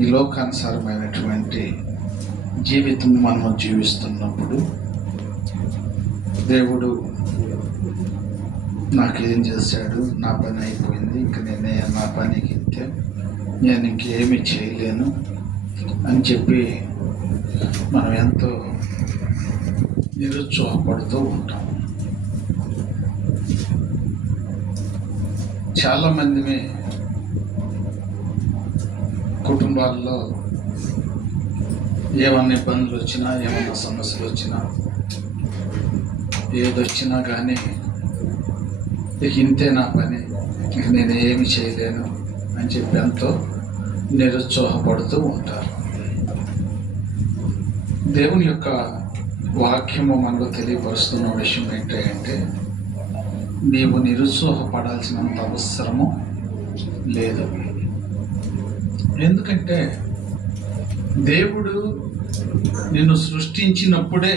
ఈ లోకానుసారమైనటువంటి జీవితం మనం జీవిస్తున్నప్పుడు దేవుడు నాకేం చేశాడు, నా పని అయిపోయింది, ఇంక నా పనికి ఇంతే, నేను ఇంకేమీ చేయలేను అని చెప్పి మనం ఎంతో నిరుత్సాహపడుతూ ఉంటాం. చాలామంది కుటుంబాల్లో ఏమన్నా ఇబ్బందులు వచ్చినా, ఏమన్నా సమస్యలు వచ్చినా, ఏదొచ్చినా కానీ ఇక ఇంతే నా పని, ఇక నేను ఏమి చేయలేను అని చెప్పి ఎంతో నిరుత్సాహపడుతూ ఉంటారు. దేవుని యొక్క వాక్యము మనకు తెలియపరుస్తున్న విషయం ఏంటంటే, నీవు నిరుత్సాహపడాల్సినంత అవసరము లేదు. ఎందుకంటే దేవుడు నిన్ను సృష్టించినప్పుడే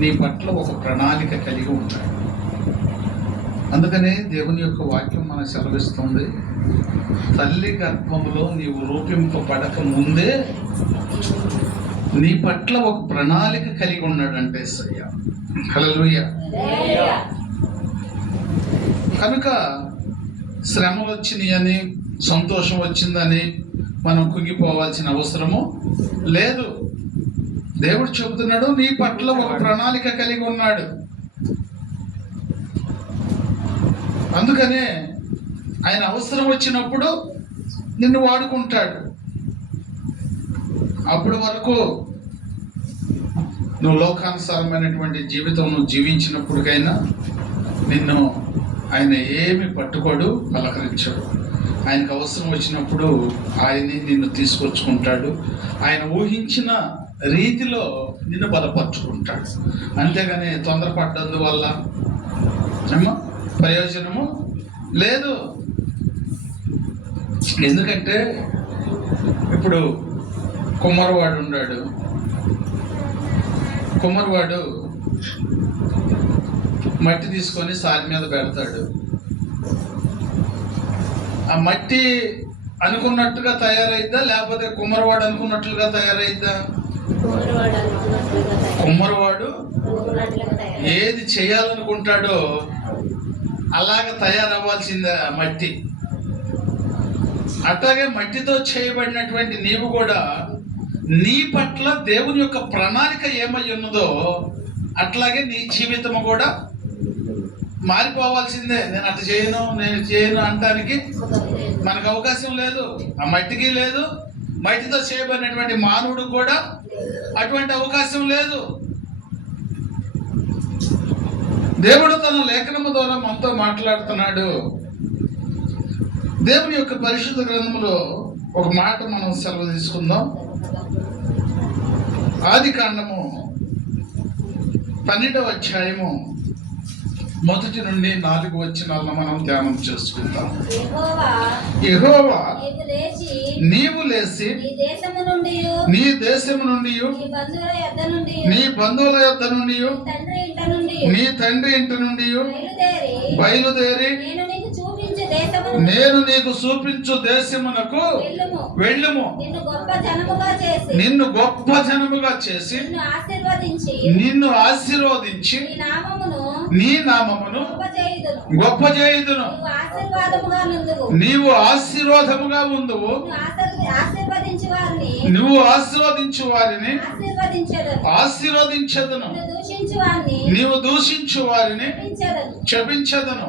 నీ పట్ల ఒక ప్రణాళిక కలిగి ఉంటాడు. అందుకనే దేవుని యొక్క వాక్యం మనకు సెలవిస్తుంది, తల్లి గర్భంలో నీవు రూపింపబడక ముందే నీ పట్ల ఒక ప్రణాళిక కలిగి ఉన్నాడంటే యేసయ్య. హల్లెలూయా. కనుక శ్రమ వచ్చినాయని, సంతోషం వచ్చిందని మనం కుంగిపోవాల్సిన అవసరము లేదు. దేవుడు చెబుతున్నాడు, నీ పట్ల ఒక ప్రణాళిక కలిగి ఉన్నాడు. అందుకనే ఆయన అవసరం వచ్చినప్పుడు నిన్ను వాడుకుంటాడు. అప్పటి వరకు నువ్వు లోకానుసారమైనటువంటి జీవితం నువ్వు జీవించినప్పటికైనా నిన్ను ఆయన ఏమి పట్టుకోడు, పలకరించాడు. ఆయనకు అవసరం వచ్చినప్పుడు ఆయన్ని నిన్ను తీసుకొచ్చుకుంటాడు. ఆయన ఊహించిన రీతిలో నిన్ను బలపరుచుకుంటాడు. అంతేగాని తొందరపడ్డందువల్ల ప్రయోజనము లేదు. ఎందుకంటే ఇప్పుడు కుమ్మరివాడు ఉన్నాడు. కుమ్మరివాడు మట్టి తీసుకొని సారి మీద పెడతాడు. ఆ మట్టి అనుకున్నట్టుగా తయారైద్దా, లేకపోతే కుమ్మరివాడు అనుకున్నట్లుగా తయారైద్దా? కుమ్మరివాడు ఏది చేయాలనుకుంటాడో అలాగ తయారవ్వాల్సిందే ఆ మట్టి. అట్లాగే మట్టితో చేయబడినటువంటి నీవు కూడా నీ పట్ల దేవుని యొక్క ప్రణాళిక ఏమై ఉన్నదో అట్లాగే నీ జీవితము కూడా మారిపోవాల్సిందే. నేను అట్లా చేయను, నేను చేయను అనటానికి మనకు అవకాశం లేదు. ఆ మట్టికి లేదు, మట్టితో చేయబడినటువంటి మానవుడు కూడా అటువంటి అవకాశం లేదు. దేవుడు తన లేఖనము ద్వారా మనతో మాట్లాడుతున్నాడు. దేవుని యొక్క పరిశుద్ధ గ్రంథంలో ఒక మాట మనం సెలవు తీసుకుందాం. ఆదికాండము 12వ అధ్యాయము 1 నుండి 4 వచనాలను మనం ధ్యానం చేసుకుందాం. యెహోవా నీవు లేచి నీ దేశము నుండి నీ బంధువుల యొద్ద నుండి నీ తండ్రి ఇంటి నుండి బయలుదేరి నేను నీకు చూపించు దేశమునకు వెళ్ళుము. నిన్ను గొప్ప జనముగా చేసి నిన్ను ఆశీర్వదించి నీ నామమును గొప్ప చేయుదును. నీవు ఆశీర్వాదముగా ఉందువు. నువ్వు ఆశీర్వదించు వారిని ఆశీర్వదించదును. నీవు దూషించు వారిని శపించదును.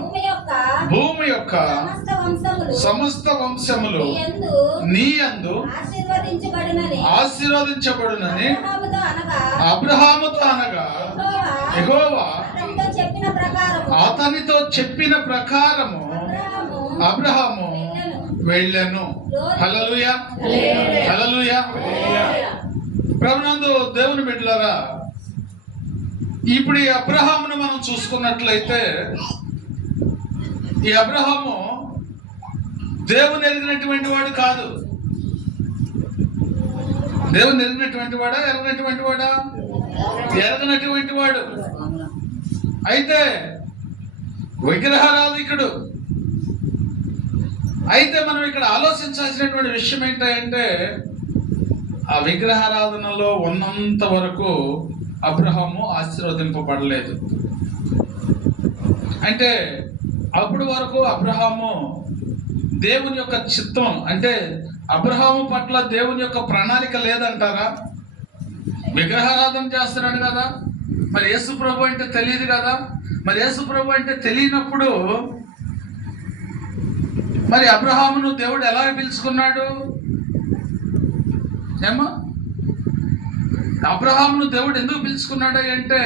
భూమి యొక్క సమస్త వంశములు నీ యందు ఆశీర్వదించబడునని అబ్రహాముతో అనగా యెహోవా అతనితో చెప్పిన ప్రకారము అబ్రహాము వెళ్ళెను. హల్లెలూయా, హల్లెలూయా. ప్రభునందు దేవుని బిడ్డలారా, ఇప్పుడు ఈ అబ్రహామును మనం చూసుకున్నట్లయితే, ఈ అబ్రహాము దేవుని ఎరిగినటువంటి వాడు కాదు. దేవుని ఎరిగినటువంటి వాడా, ఎరగినటువంటి వాడా? ఎరగనటువంటి వాడు. అయితే విగ్రహారాధికుడు. అయితే మనం ఇక్కడ ఆలోచించాల్సినటువంటి విషయం ఏంటంటే ఆ విగ్రహారాధనలో ఉన్నంత వరకు అబ్రహాము ఆశీర్వదింపబడలేదు. అంటే అప్పుడు వరకు అబ్రహాము దేవుని యొక్క చిత్తం, అంటే అబ్రహాము పట్ల దేవుని యొక్క ప్రణాళిక లేదంటారా? విగ్రహారాధన చేస్తున్నాడు కదా, మరి యేసు ప్రభు అంటే తెలియదు కదా. మరి యేసు ప్రభు అంటే తెలియనప్పుడు మరి అబ్రహామును దేవుడు ఎలా పిలుచుకున్నాడు? ఏమో అబ్రహామును దేవుడు ఎందుకు పిలుచుకున్నాడు అంటే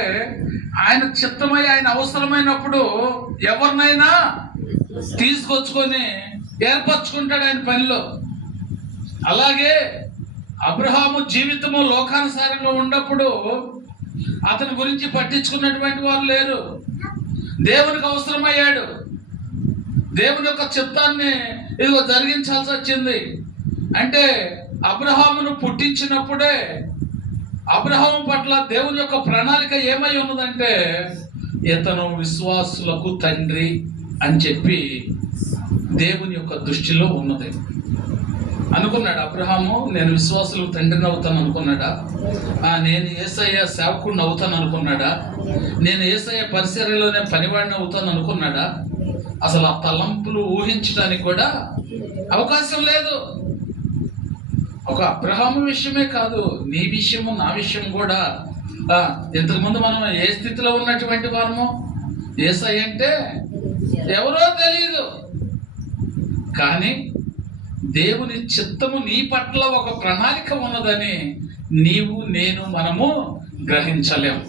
ఆయన చిత్తమై ఆయన అవసరమైనప్పుడు ఎవరినైనా తీసుకొచ్చుకొని ఏర్పరచుకుంటాడు ఆయన పనిలో. అలాగే అబ్రహాము జీవితము లోకానుసారంగా ఉన్నప్పుడు అతని గురించి పట్టించుకున్నటువంటి వారు లేరు. దేవునికి అవసరమయ్యాడు, దేవుని యొక్క చిత్తాన్ని ఇదిగో జరిగించాల్సి వచ్చింది. అంటే అబ్రహామును పుట్టించినప్పుడే అబ్రహాము పట్ల దేవుని యొక్క ప్రణాళిక ఏమై ఉన్నదంటే ఇతను విశ్వాసులకు తండ్రి అని చెప్పి దేవుని యొక్క దృష్టిలో ఉన్నది. అనుకున్నాడు అబ్రహాము, నేను విశ్వాసులకు తండ్రిని అవుతాను అనుకున్నాడా? నేను యేసయ్య సేవకుడిని అవుతాను అనుకున్నాడా? నేను యేసయ్య పరిసరలోనే పనివాడిని అవుతాను అనుకున్నాడా? అసలు ఆ తలంపులు ఊహించడానికి కూడా అవకాశం లేదు. ఒక అబ్రహాము విషయమే కాదు, నీ విషయము నా విషయం కూడా. ఇంతకుముందు మనం ఏ స్థితిలో ఉన్నటువంటి వారము? యేసయ్య అంటే ఎవరో తెలియదు, కానీ దేవుని చిత్తము నీ పట్ల ఒక ప్రణాళిక ఉన్నదని నీవు నేను మనము గ్రహించలేము.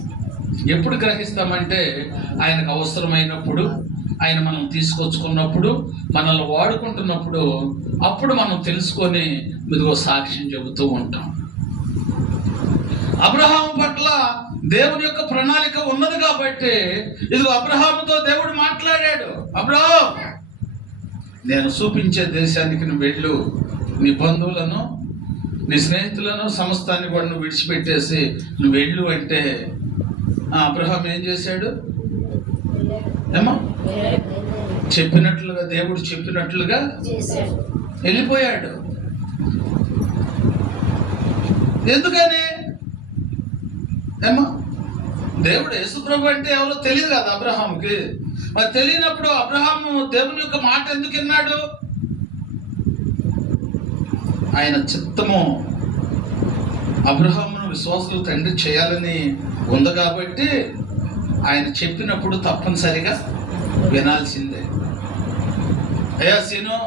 ఎప్పుడు గ్రహిస్తామంటే ఆయనకు అవసరమైనప్పుడు, ఆయన మనం తీసుకొచ్చుకున్నప్పుడు, మనల్ని వాడుకుంటున్నప్పుడు, అప్పుడు మనం తెలుసుకొని ఇదిగో సాక్ష్యం చెబుతూ ఉంటాం. అబ్రహాము పట్ల దేవుని యొక్క ప్రణాళిక ఉన్నది కాబట్టి ఇదిగో అబ్రహాముతో దేవుడు మాట్లాడాడు. అబ్రహాం, నేను చూపించే దేశానికి నువ్వు వెళ్ళు, నీ బంధువులను, నీ స్నేహితులను, సమస్తాన్ని కూడా నువ్వు విడిచిపెట్టేసి నువ్వు వెళ్ళు అంటే అబ్రహాం ఏం చేశాడు? ఏమో చెప్పినట్లుగా, దేవుడు చెప్పినట్లుగా వెళ్ళిపోయాడు. ఎందుకని? ఏమో దేవుడు యేసు ప్రభు అంటే ఎవరో తెలియదు కదా అబ్రహాముకి. మరి తెలియనప్పుడు అబ్రహాము దేవుని యొక్క మాట ఎందుకు విన్నాడు? ఆయన చిత్తము అబ్రహామును విశ్వాసులు తండ్రి చేయాలని ఉంది కాబట్టి ఆయన చెప్పినప్పుడు తప్పనిసరిగా వినాల్సిందే. అయ్యా సీను,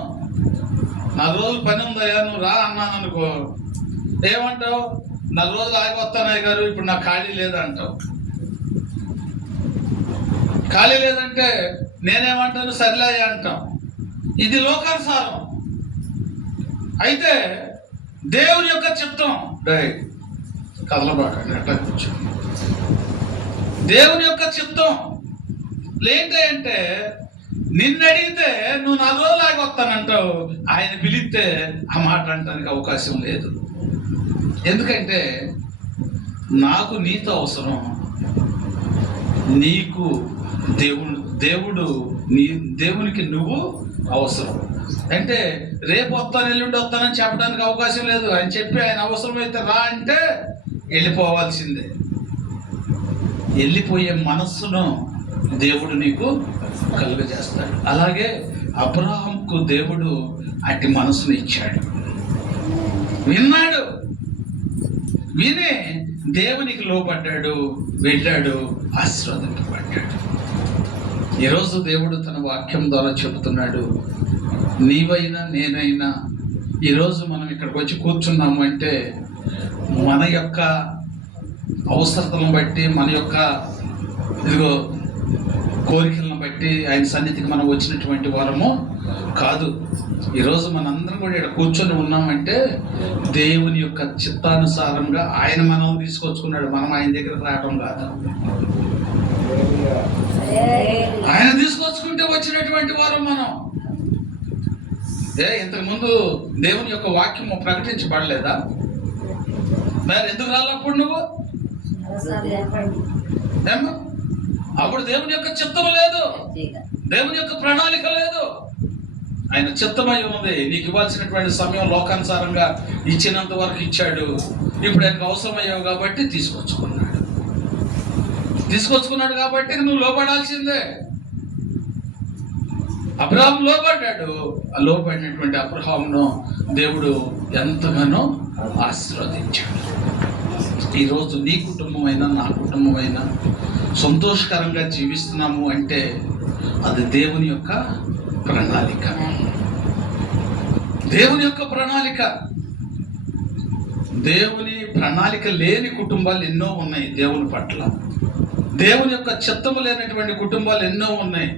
4 రోజులు పని ఉందయ్యా, నువ్వు రా అన్నాను అనుకో, ఏమంటావు? 4 రోజులు ఆగి వస్తానయ్య గారు, ఇప్పుడు నాకు ఖాళీ లేదంటావు. ఖాళీ లేదంటే నేనేమంటాను? సర్లే అంటాం. ఇది లోకానుసారం. అయితే దేవుని యొక్క చిత్తం కదలబాటండి, అట్లా కూర్చో. దేవుని యొక్క చిత్తం ఏంటి అంటే నిన్ను అడిగితే నువ్వు 4 రోజులు ఆగి వస్తానంటావు, ఆయన పిలిస్తే ఆ మాట అనడానికి అవకాశం లేదు. ఎందుకంటే నాకు నీతో అవసరం, నీకు దేవునికి నువ్వు అవసరం. అంటే రేపు వస్తాను, ఎల్లుండి వస్తానని చెప్పడానికి అవకాశం లేదు. అని చెప్పి ఆయన అవసరమైతే రా అంటే వెళ్ళిపోవాల్సిందే. వెళ్ళిపోయే మనస్సును దేవుడు నీకు కలుగజేస్తాడు. అలాగే అబ్రహాముకు దేవుడు అట్టి మనసును ఇచ్చాడు. విన్నాడు, విని దేవునికి లోపడ్డాడు, వెళ్ళాడు, ఆశీర్వదింపబడ్డాడు. ఈరోజు దేవుడు తన వాక్యం ద్వారా చెబుతున్నాడు, నీవైనా నేనైనా ఈరోజు మనం ఇక్కడికి వచ్చి కూర్చున్నాము అంటే మన యొక్క అవసరతలను బట్టి, మన యొక్క ఇదిగో కోరికలను బట్టి ఆయన సన్నిధికి మనం వచ్చినటువంటి వారము కాదు. ఈరోజు మనందరం కూడా ఇక్కడ కూర్చొని ఉన్నామంటే దేవుని యొక్క చిత్తానుసారంగా ఆయన మనం తీసుకొచ్చుకున్నాడు. మనం ఆయన దగ్గర రావడం కాదు, ఆయన తీసుకొచ్చుకుంటే వచ్చినటువంటి వారం మనం. ఇంతకుముందు దేవుని యొక్క వాక్యము ప్రకటించబడలేదా? మరి ఎందుకు రాలప్పుడు నువ్వు? అప్పుడు దేవుని యొక్క చిత్తం లేదు, దేవుని యొక్క ప్రణాళిక లేదు. ఆయన చిత్తమై ఉన్నది. నీకు ఇవ్వాల్సినటువంటి సమయం లోకానుసారంగా ఇచ్చినంత వరకు ఇచ్చాడు. ఇప్పుడు ఆయనకు అవసరమయ్యావు కాబట్టి తీసుకొచ్చుకున్నాడు కాబట్టి నువ్వు లోపడాల్సిందే. అబ్రహాం లోపడ్డాడు. ఆ లోపడినటువంటి అబ్రహాంను దేవుడు ఎంతగానో ఆశీర్వదించాడు. ఈరోజు నీ కుటుంబమైనా నా కుటుంబమైనా సంతోషకరంగా జీవిస్తున్నాము అంటే అది దేవుని యొక్క ప్రణాళిక. దేవుని యొక్క ప్రణాళిక. దేవుని ప్రణాళిక లేని కుటుంబాలు ఎన్నో ఉన్నాయి దేవుని పట్ల. దేవుని యొక్క చిత్తము లేనటువంటి కుటుంబాలు ఎన్నో ఉన్నాయి.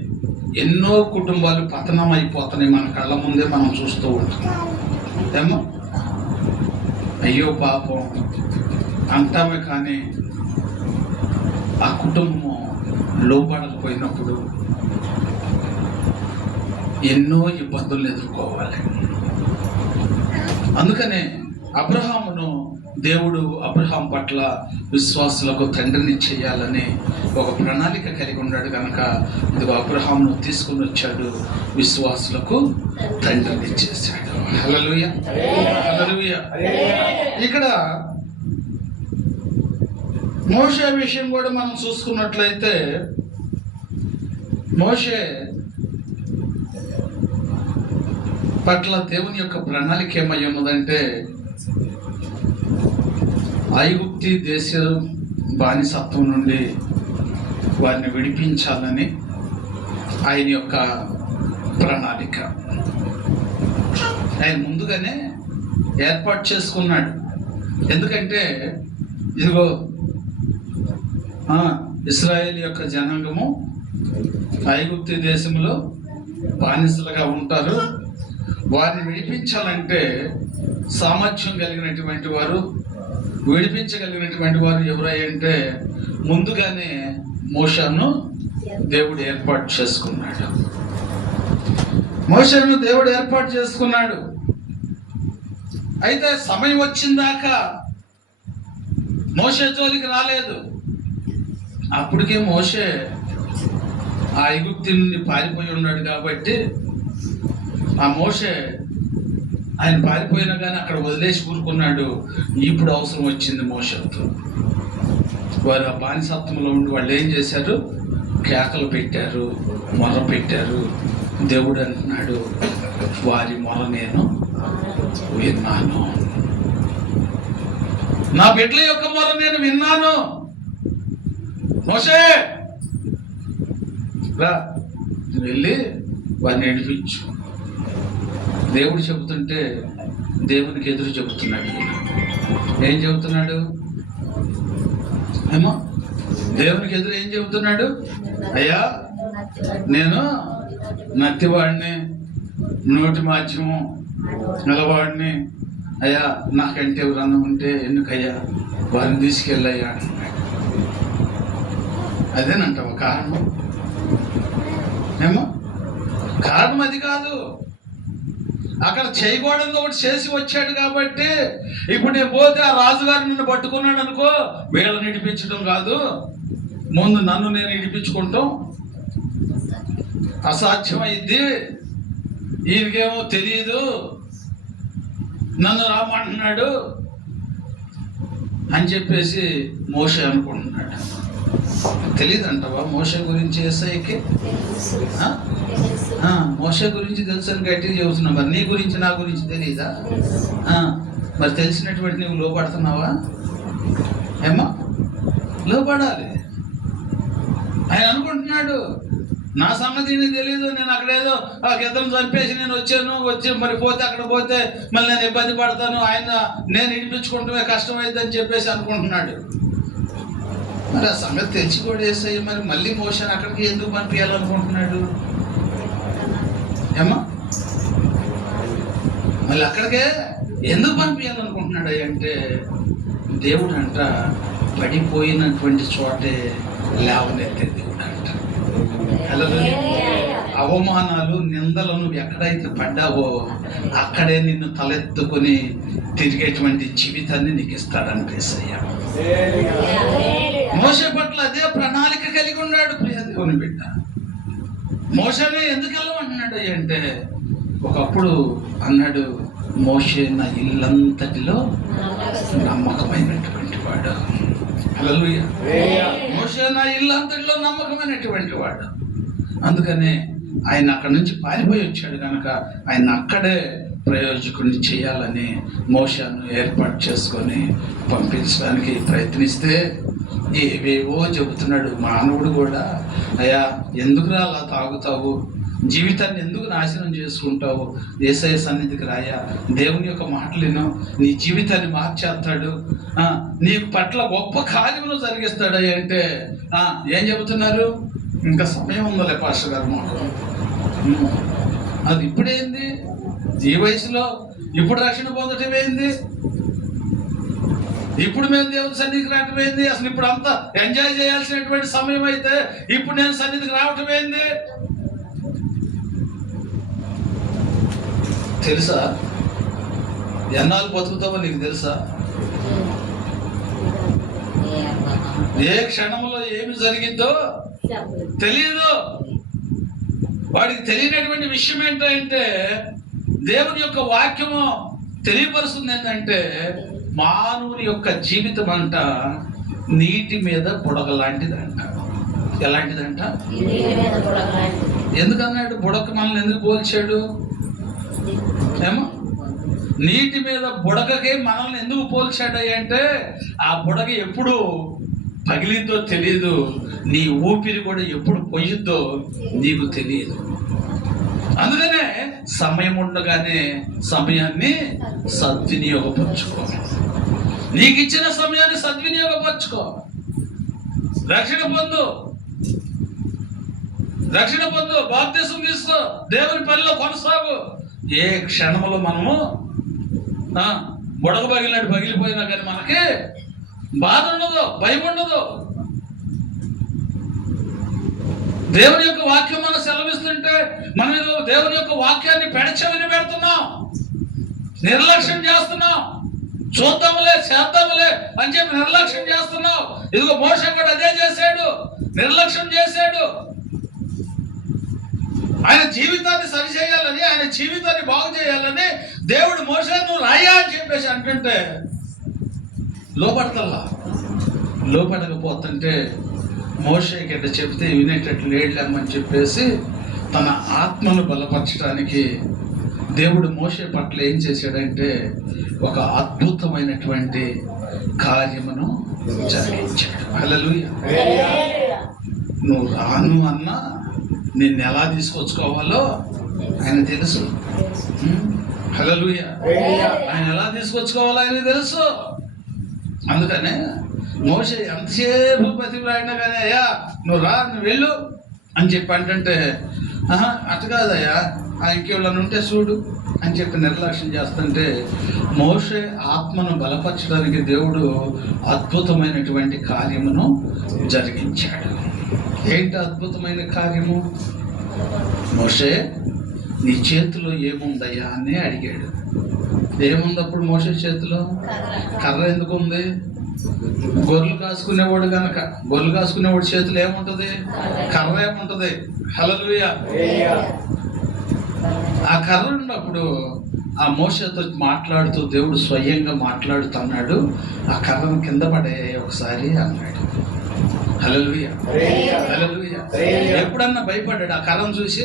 ఎన్నో కుటుంబాలు పతనం అయిపోతున్నాయి. మన కళ్ళ ముందే మనం చూస్తూ ఉంటున్నాం. ఏమో అయ్యో పాపం అంటామే, కానీ ఆ కుటుంబం లోబడకపోయినప్పుడు ఎన్నో ఇబ్బందులు ఎదుర్కోవాలి. అందుకనే అబ్రహామును దేవుడు అబ్రహాం పట్ల విశ్వాసులకు తండ్రిని చేయాలని ఒక ప్రణాళిక కలిగి ఉన్నాడు కనుక ఇదిగో అబ్రహాంను తీసుకుని వచ్చాడు, విశ్వాసులకు తండ్రిని చేశాడు. హల్లెలూయా, హల్లెలూయా. ఇక్కడ మోషే విషయం కూడా మనం చూసుకున్నట్లయితే మోషే పట్ల దేవుని యొక్క ప్రణాళిక ఏమై ఉన్నదంటే ఐగుప్తి దేశ బానిసత్వం నుండి వారిని విడిపించాలని ఆయన యొక్క ప్రణాళిక ఆయన ముందుగానే ఏర్పాటు చేసుకున్నాడు. ఎందుకంటే ఇదిగో ఇశ్రాయేల్ యొక్క జనాంగము ఐగుప్తి దేశంలో బానిసలుగా ఉంటారు. వారిని విడిపించాలంటే సామర్థ్యం కలిగినటువంటి వారు, విడిపించగలిగినటువంటి వారు ఎవరంటే ముందుగానే మోషేను దేవుడు ఏర్పాటు చేసుకున్నాడు. మోషేను దేవుడు ఏర్పాటు చేసుకున్నాడు. అయితే సమయం వచ్చిందాకా మోషే జోలికి రాలేదు. అప్పటికే మోషే ఆ ఐగుప్తి నుండి పారిపోయి ఉన్నాడు కాబట్టి ఆ మోషే ఆయన పారిపోయినా కానీ అక్కడ వదిలేసి కూరుకున్నాడు. ఇప్పుడు అవసరం వచ్చింది మోషేతో. వారు ఆ బానిసత్వంలో ఉండి వాళ్ళు ఏం చేశారు? కేకలు పెట్టారు, మొర పెట్టారు. దేవుడు అంటున్నాడు, వారి మొర నేను విన్నాను, నా బిడ్డల యొక్క మొర నేను విన్నాను. మోషే రా, వెళ్ళి వారిని నడిపించు. దేవుడు చెబుతుంటే దేవునికి ఎదురు చెబుతున్నాడు. ఏం చెబుతున్నాడు? ఏమో దేవునికి ఎదురు ఏం చెబుతున్నాడు? అయ్యా నేను నత్తివాడిని, నోటి మాధ్యమం నిలవాడిని. అయ్యా నాకంటే ఎవరన్నా ఉంటే ఎందుకయ్యా వారిని తీసుకెళ్ళయ్యా అంటున్నాడు. అదేనంటావా కారణం? ఏమో కారణం అది కాదు. అక్కడ చేయకూడదు ఒకటి చేసి వచ్చాడు కాబట్టి ఇప్పుడు నేను పోతే ఆ రాజుగారు నిన్ను పట్టుకున్నాడు అనుకో, వీళ్ళని ఇడిపించడం కాదు, ముందు నన్ను నేను ఇడిపించుకుంటాం అసాధ్యమైంది. ఈయనకేమో తెలియదు, నన్ను రామంటున్నాడు అని చెప్పేసి మోషే అనుకుంటున్నాడు. తెలియదంటావా మోషే గురించి? యేసయ్యకి మోషే గురించి తెలుసు అని గట్టిగా చెబుతున్నావు. మరి నీ గురించి నా గురించి తెలియదా? మరి తెలిసినటువంటి నువ్వు లోపడుతున్నావా? ఏమో లోపడాలి. ఆయన అనుకుంటున్నాడు నా సంగతి నీకు తెలియదు, నేను అక్కడేదో ఆ గిద్దను చంపేసి నేను వచ్చి మరి పోతే అక్కడ పోతే మళ్ళీ నేను ఇబ్బంది పడతాను, ఆయన నేను ఇడిపించుకుంటమే కష్టమైందని చెప్పేసి అనుకుంటున్నాడు. మరి ఆ సంగతి తెలిసి కూడా యేసయ్య మరి మళ్ళీ మోషేని అక్కడికి ఎందుకు పంపించాలనుకుంటున్నాడు? ఏమా మళ్ళీ అక్కడికే ఎందుకు పంపించాలనుకుంటున్నాడు అంటే దేవుడు అంట పడిపోయినటువంటి చోటే లేవనెత్తే దేవుడు అంట. అవమానాలు నిందలను ఎక్కడైతే పడ్డావో అక్కడే నిన్ను తలెత్తుకొని తిరిగేటువంటి జీవితాన్ని నీకు ఇస్తాడంట యేసయ్య. మోషే పట్ల అదే ప్రణాళిక కలిగి ఉన్నాడు ప్రియ దేవుని బిడ్డ. మోషేనే ఎందుకు వెళ్ళమంటున్నాడు అంటే ఒకప్పుడు అన్నాడు, మోషే నా ఇల్లంతటిలో నమ్మకమైనటువంటి వాడు. హల్లెలూయా. మోషే నా ఇల్లంతటిలో నమ్మకమైనటువంటి వాడు. అందుకనే ఆయన అక్కడి నుంచి పారిపోయి వచ్చాడు కనుక ఆయన అక్కడే ప్రయోజకుడిని చేయాలని మోషేను ఏర్పాటు చేసుకొని పంపించడానికి ప్రయత్నిస్తే ఏవేవో చెబుతున్నాడు. మానవుడు కూడా, అయ్యా ఎందుకురా అలా తాగుతావు, జీవితాన్ని ఎందుకు నాశనం చేసుకుంటావు, యేసయ్య సన్నిధికి రాయా, దేవుని యొక్క మాటలు విను, నీ జీవితాన్ని మార్చేస్తాడు, నీ పట్ల గొప్ప కార్యములు జరిగిస్తాడు అంటే ఏం చెబుతున్నారు? ఇంకా సమయం ఉందలే పాస్టర్ గారు మాకు. అది ఇప్పుడేంది, ఈ వయసులో ఇప్పుడు రక్షణ పొందటం ఏంది, ఇప్పుడు మేము దేవుని సన్నిధికి రావటం ఏంది, అసలు ఇప్పుడు అంతా ఎంజాయ్ చేయాల్సినటువంటి సమయం అయితే ఇప్పుడు నేను సన్నిధికి రావటం ఏంది? తెలుసా ఎన్నాళ్ళు బతుకుతావో నీకు తెలుసా? ఏ క్షణంలో ఏమి జరిగిద్దో తెలియదు. వాడికి తెలియనటువంటి విషయం ఏంటంటే దేవుని యొక్క వాక్యము తెలియపరుస్తుంది ఏంటంటే మానవుని యొక్క జీవితం అంట నీటి మీద బుడగ లాంటిదంట. ఎలాంటిదంట? ఎందుకన్నాడు బుడక? మనల్ని ఎందుకు పోల్చాడు? ఏమో నీటి మీద బుడగకి మనల్ని ఎందుకు పోల్చాడు అంటే ఆ బుడగ ఎప్పుడు పగిలిద్దో తెలియదు, నీ ఊపిరి కూడా ఎప్పుడు పోయిద్దో నీకు తెలియదు. అందుకనే సమయం ఉండగానే సమయాన్ని సద్వినియోగపరచుకో. నీకు ఇచ్చిన సమయాన్ని సద్వినియోగపరచుకో. రక్షణ పొందు, బాప్తిసం తీసుకో, దేవుని పనిలో కొనసాగు. ఏ క్షణంలో మనము బుడగ పగిలినట్టు పగిలిపోయినా కానీ మనకి బాధ ఉండదు, భయం ఉండదు. దేవుని యొక్క వాక్యం మనం సెలవిస్తుంటే మనం దేవుని యొక్క వాక్యాన్ని పెడచెవిని పెడుతున్నాం, నిర్లక్ష్యం చేస్తున్నాం. చూద్దాములే చేద్దాములే అని చెప్పి నిర్లక్ష్యం చేస్తున్నాం. ఇదిగో మోషే కూడా అదే చేశాడు, నిర్లక్ష్యం చేశాడు. ఆయన జీవితాన్ని సరిచేయాలని, ఆయన జీవితాన్ని బాగు చేయాలని దేవుడు మోషేను రాయా అని చెప్పేసి అంటుంటే లోపడకపోతుంటే మోషేకి ఎట్లా చెప్తే వినేటట్లు లేడ్లేమని చెప్పేసి తన ఆత్మను బలపరచడానికి దేవుడు మోషే పట్ల ఏం చేశాడంటే ఒక అద్భుతమైనటువంటి కార్యమును జరిగించాడు. హల్లెలూయా. నువ్వు రాను అన్నా నిన్ను ఎలా తీసుకొచ్చుకోవాలో ఆయన తెలుసు. హల్లెలూయా. ఆయన ఎలా తీసుకొచ్చుకోవాలో ఆయన తెలుసు. అందుకనే మోషే ఎంతసేపు బతికిలాడినా కానీ అయ్యా నువ్వు రా, నువ్వు వెళ్ళు అని చెప్పి అంటే అటు కాదయ్యా ఇంకెవరన్నా ఉంటే చూడు అని చెప్పి నిర్లక్ష్యం చేస్తుంటే మోషే ఆత్మను బలపరచడానికి దేవుడు అద్భుతమైనటువంటి కార్యమును జరిగించాడు. ఏంటి అద్భుతమైన కార్యము? మోషే నీ చేతిలో ఏముందయ్యా అని అడిగాడు. ఏముంది అప్పుడు మోషే చేతిలో? కర్ర ఎందుకు ఉంది? గొర్రెలు కాసుకునేవాడు కనుక, గొర్రెలు కాసుకునేవాడు చేతిలో ఏముంటది? కర్ర ఏముంటది? హల్లెలూయా. ఆ కర్ర ఉన్నప్పుడు ఆ మోషేతో మాట్లాడుతూ దేవుడు స్వయంగా మాట్లాడుతున్నాడు. ఆ కర్రను కింద పడే ఒకసారి అన్నాడు. హల్లెలూయా. హల్లెలూయా. ఎప్పుడన్నా భయపడ్డాడు ఆ కర్రను చూసి?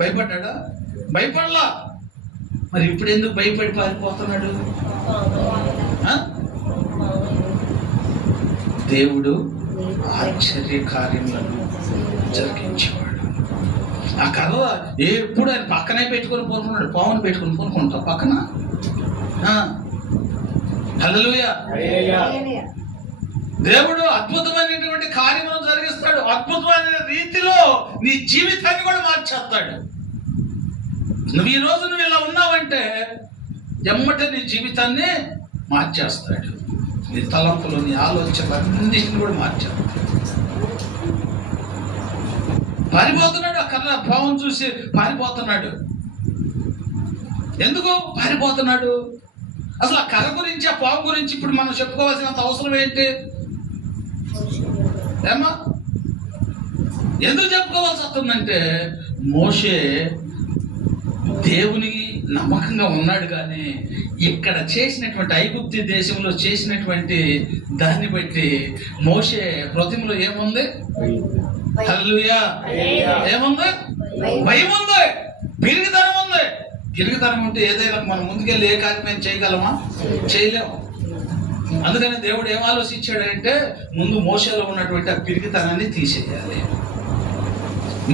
భయపడ్డా? భయపడలా. మరి ఇప్పుడు ఎందుకు భయపడి పారిపోతున్నాడు? దేవుడు ఆశ్చర్య కార్యములను జరిగించేవాడు. ఆ కర్ర ఎప్పుడు ఆయన పక్కనే పెట్టుకొని పోనుకున్నాడు, పావును పెట్టుకొని పోనుకుంటా పక్కన. హల్లెలూయా. దేవుడు అద్భుతమైనటువంటి కార్యములను జరిగిస్తాడు. అద్భుతమైన రీతిలో నీ జీవితాన్ని కూడా మార్చేస్తాడు. నువ్వు ఈ రోజు నువ్వు ఇలా ఉన్నావంటే ఎమ్మటే నీ జీవితాన్ని మార్చేస్తాడు. నీ తలంపులు, నీ ఆలోచనలన్నింటిని కూడా మార్చేస్తాడు. పారిపోతున్నాడు. ఆ కర్ర పావును చూసి పారిపోతున్నాడు. ఎందుకు పారిపోతున్నాడు? అసలు ఆ కర్ర గురించి, ఆ పాము గురించి ఇప్పుడు మనం చెప్పుకోవాల్సినంత అవసరం ఏంటి? ఏమా ఎందుకు చెప్పుకోవాల్సి వస్తుందంటే మోషే దేవునికి నమ్మకంగా ఉన్నాడు, కానీ ఇక్కడ చేసినటువంటి ఐగుప్తు దేశంలో చేసినటువంటి దాన్ని బట్టి మోషే హృదయంలో ఏముంది? హల్లెలూయా! ఏముంది? భయం ఉంది, పిరిగితనం ఉంది. పిరిగితనం ఉంటే ఏదైనా మనం ముందుకెళ్ళి ఏ కార్యక్రమం చేయగలమా? చేయలేము. అందుకని దేవుడు ఏం ఆలోచించాడంటే ముందు మోషేలో ఉన్నటువంటి ఆ పిరిగితనాన్ని తీసేయాలి.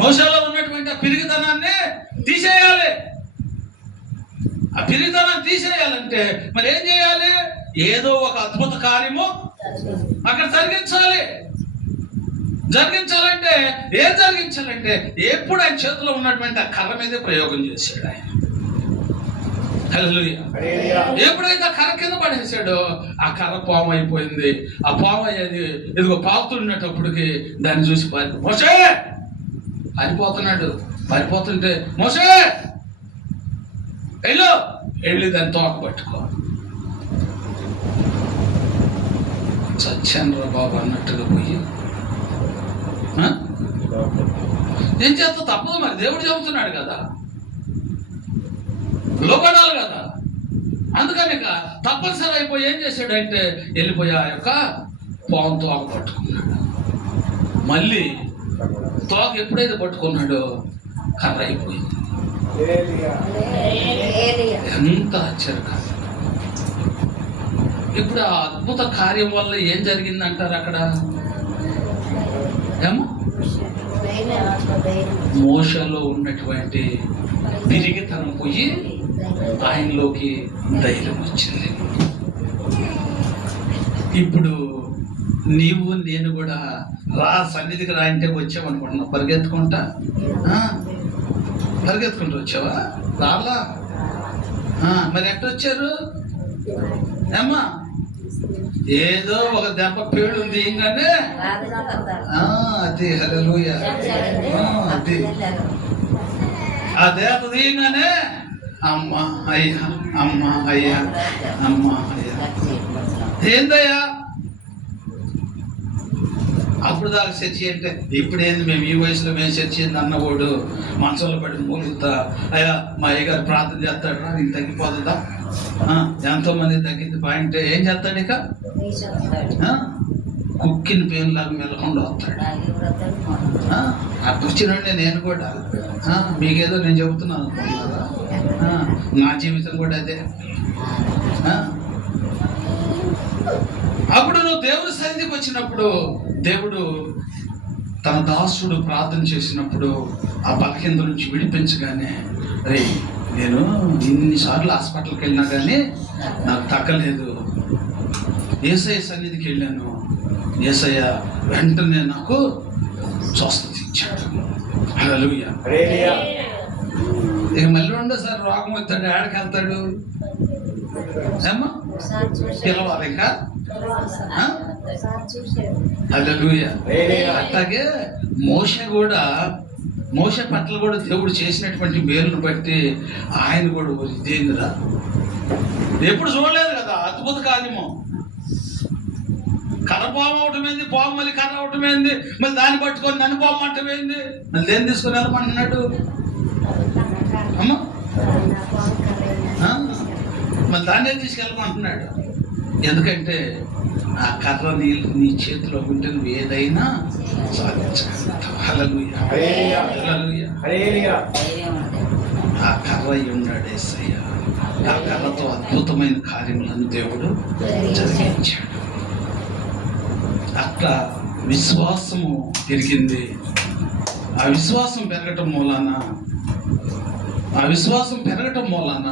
మోషేలో ఉన్నటువంటి ఆ పిరిగితనాన్ని తీసేయాలి. ఆ పిరిగితనాన్ని తీసేయాలంటే మరి ఏం చేయాలి? ఏదో ఒక అద్భుత కార్యము అక్కడ జరిగించాలంటే ఏం జరిగించాలంటే ఎప్పుడు ఆయన చేతిలో ఉన్నటువంటి ఆ కర్ర మీదే ప్రయోగం చేశాడు ఆయన. హల్లెలూయా! ఎప్పుడైతే ఆ కర్ర కింద పడేసాడో ఆ కర్ర పాము అయిపోయింది. ఆ పాము అయ్యేది ఇదిగో పాకుతున్నప్పటికి దాన్ని చూసి మోషే పారిపోతుంటే మోషే వెళ్ళి దాన్ని తోక పట్టుకో. చచ్చాను బాబు అన్నట్టుగా పోయి ఏం చేస్తా తప్పదు. మరి దేవుడు చెబుతున్నాడు కదా, లోపడాలి కదా. అందుకని తప్పనిసరి అయిపోయి ఏం చేశాడంటే వెళ్ళిపోయి ఆ యొక్క పాము తోక పట్టుకున్నాడు. మళ్ళీ తోక ఎప్పుడైతే పట్టుకున్నాడో కర్ర అయిపోయింది. ఎంత ఆశ్చర్యకరం! ఇప్పుడు ఆ అద్భుత కార్యం వల్ల ఏం జరిగిందంటారు అక్కడ? ఏమో మోషలో ఉన్నటువంటి పిరిగితనం పోయి ఆయనలోకి ధైర్యం వచ్చింది. ఇప్పుడు నీవు నేను కూడా సన్నిధికి రా అంటే వచ్చామనుకుంటున్నావు. పరిగెత్తుకుంటూ వచ్చావా? రాలా? మరి ఎట్టొచ్చారు? ఏమ్మా ఏదో ఒక దెబ్బ పేడు ఉంది ఇంకానే అది. హల్లెలూయా! అది ఆ దేవత తీయగానే అమ్మ అయ్యా ఏందయ్యా అప్పుడు దాకా చర్చి అంటే ఇప్పుడేంది మేము ఈ వయసులో మేము చర్చి ఏంది అన్నవాడు మనసులో పడి మూలుగుతా అయ్యా మా అయ్యగారు ప్రార్థన చేస్తాడు రా నీకు తగ్గిపోతుందా? ఎంతో మంది తగ్గింది పాయింట్ ఏం చేస్తాడు? ఇక కుక్కిన పేనులాగా మెలకుండా వస్తాడు. అటు వచ్చినండి నేను కూడా మీకేదో నేను చెబుతున్నాను అనుకున్నారా? నా జీవితం కూడా అదే. అప్పుడు నువ్వు దేవుని సన్నిధికి వచ్చినప్పుడు దేవుడు తన దాసుడు ప్రార్థన చేసినప్పుడు ఆ బలహీనత నుంచి విడిపించగానే రే నేను ఇన్నిసార్లు హాస్పిటల్కి వెళ్ళినా కానీ నాకు తగ్గలేదు. యేసయ్య సన్నిధికి వెళ్ళాను, యేసయ్య వెంటనే నాకు స్వస్థత ఇచ్చాడు. హల్లెలూయా! ఇక మళ్ళీ రెండోసారి రోగం వస్తాడు, ఆడికి వెళ్తాడు. ఏమ్మా పిలవాలి ఇంకా. హల్లెలూయా! అట్లాగే మోషే పట్ల కూడా దేవుడు చేసినటువంటి మేలును బట్టి ఆయన కూడా ఇదేందిరా ఎప్పుడు చూడలేదు కదా అద్భుత కార్యము. కర్ర పాము అవటమేంది, పాము మళ్ళీ కర్ర అవటమేంది, మళ్ళీ దాన్ని పట్టుకొని నన్ను పాము అంటమేంది, మళ్ళీ దేన్ని తీసుకొని వెళ్ళమంటున్నాడు? అమ్మా మళ్ళీ దాన్నే తీసుకెళ్ళమంటున్నాడు. ఎందుకంటే ఆ కర్ర నీ చేతిలో ఉంటే నువ్వు ఏదైనా సాధించగలుగుతావు. హల్లెలూయా! హల్లెలూయా! ఆ కర్ర ఉన్నాడు యేసయ్య. ఆ కర్రతో అద్భుతమైన కార్యములను దేవుడు జరిగించాడు. అట్లా విశ్వాసము పెరిగింది. ఆ విశ్వాసం పెరగటం మూలాన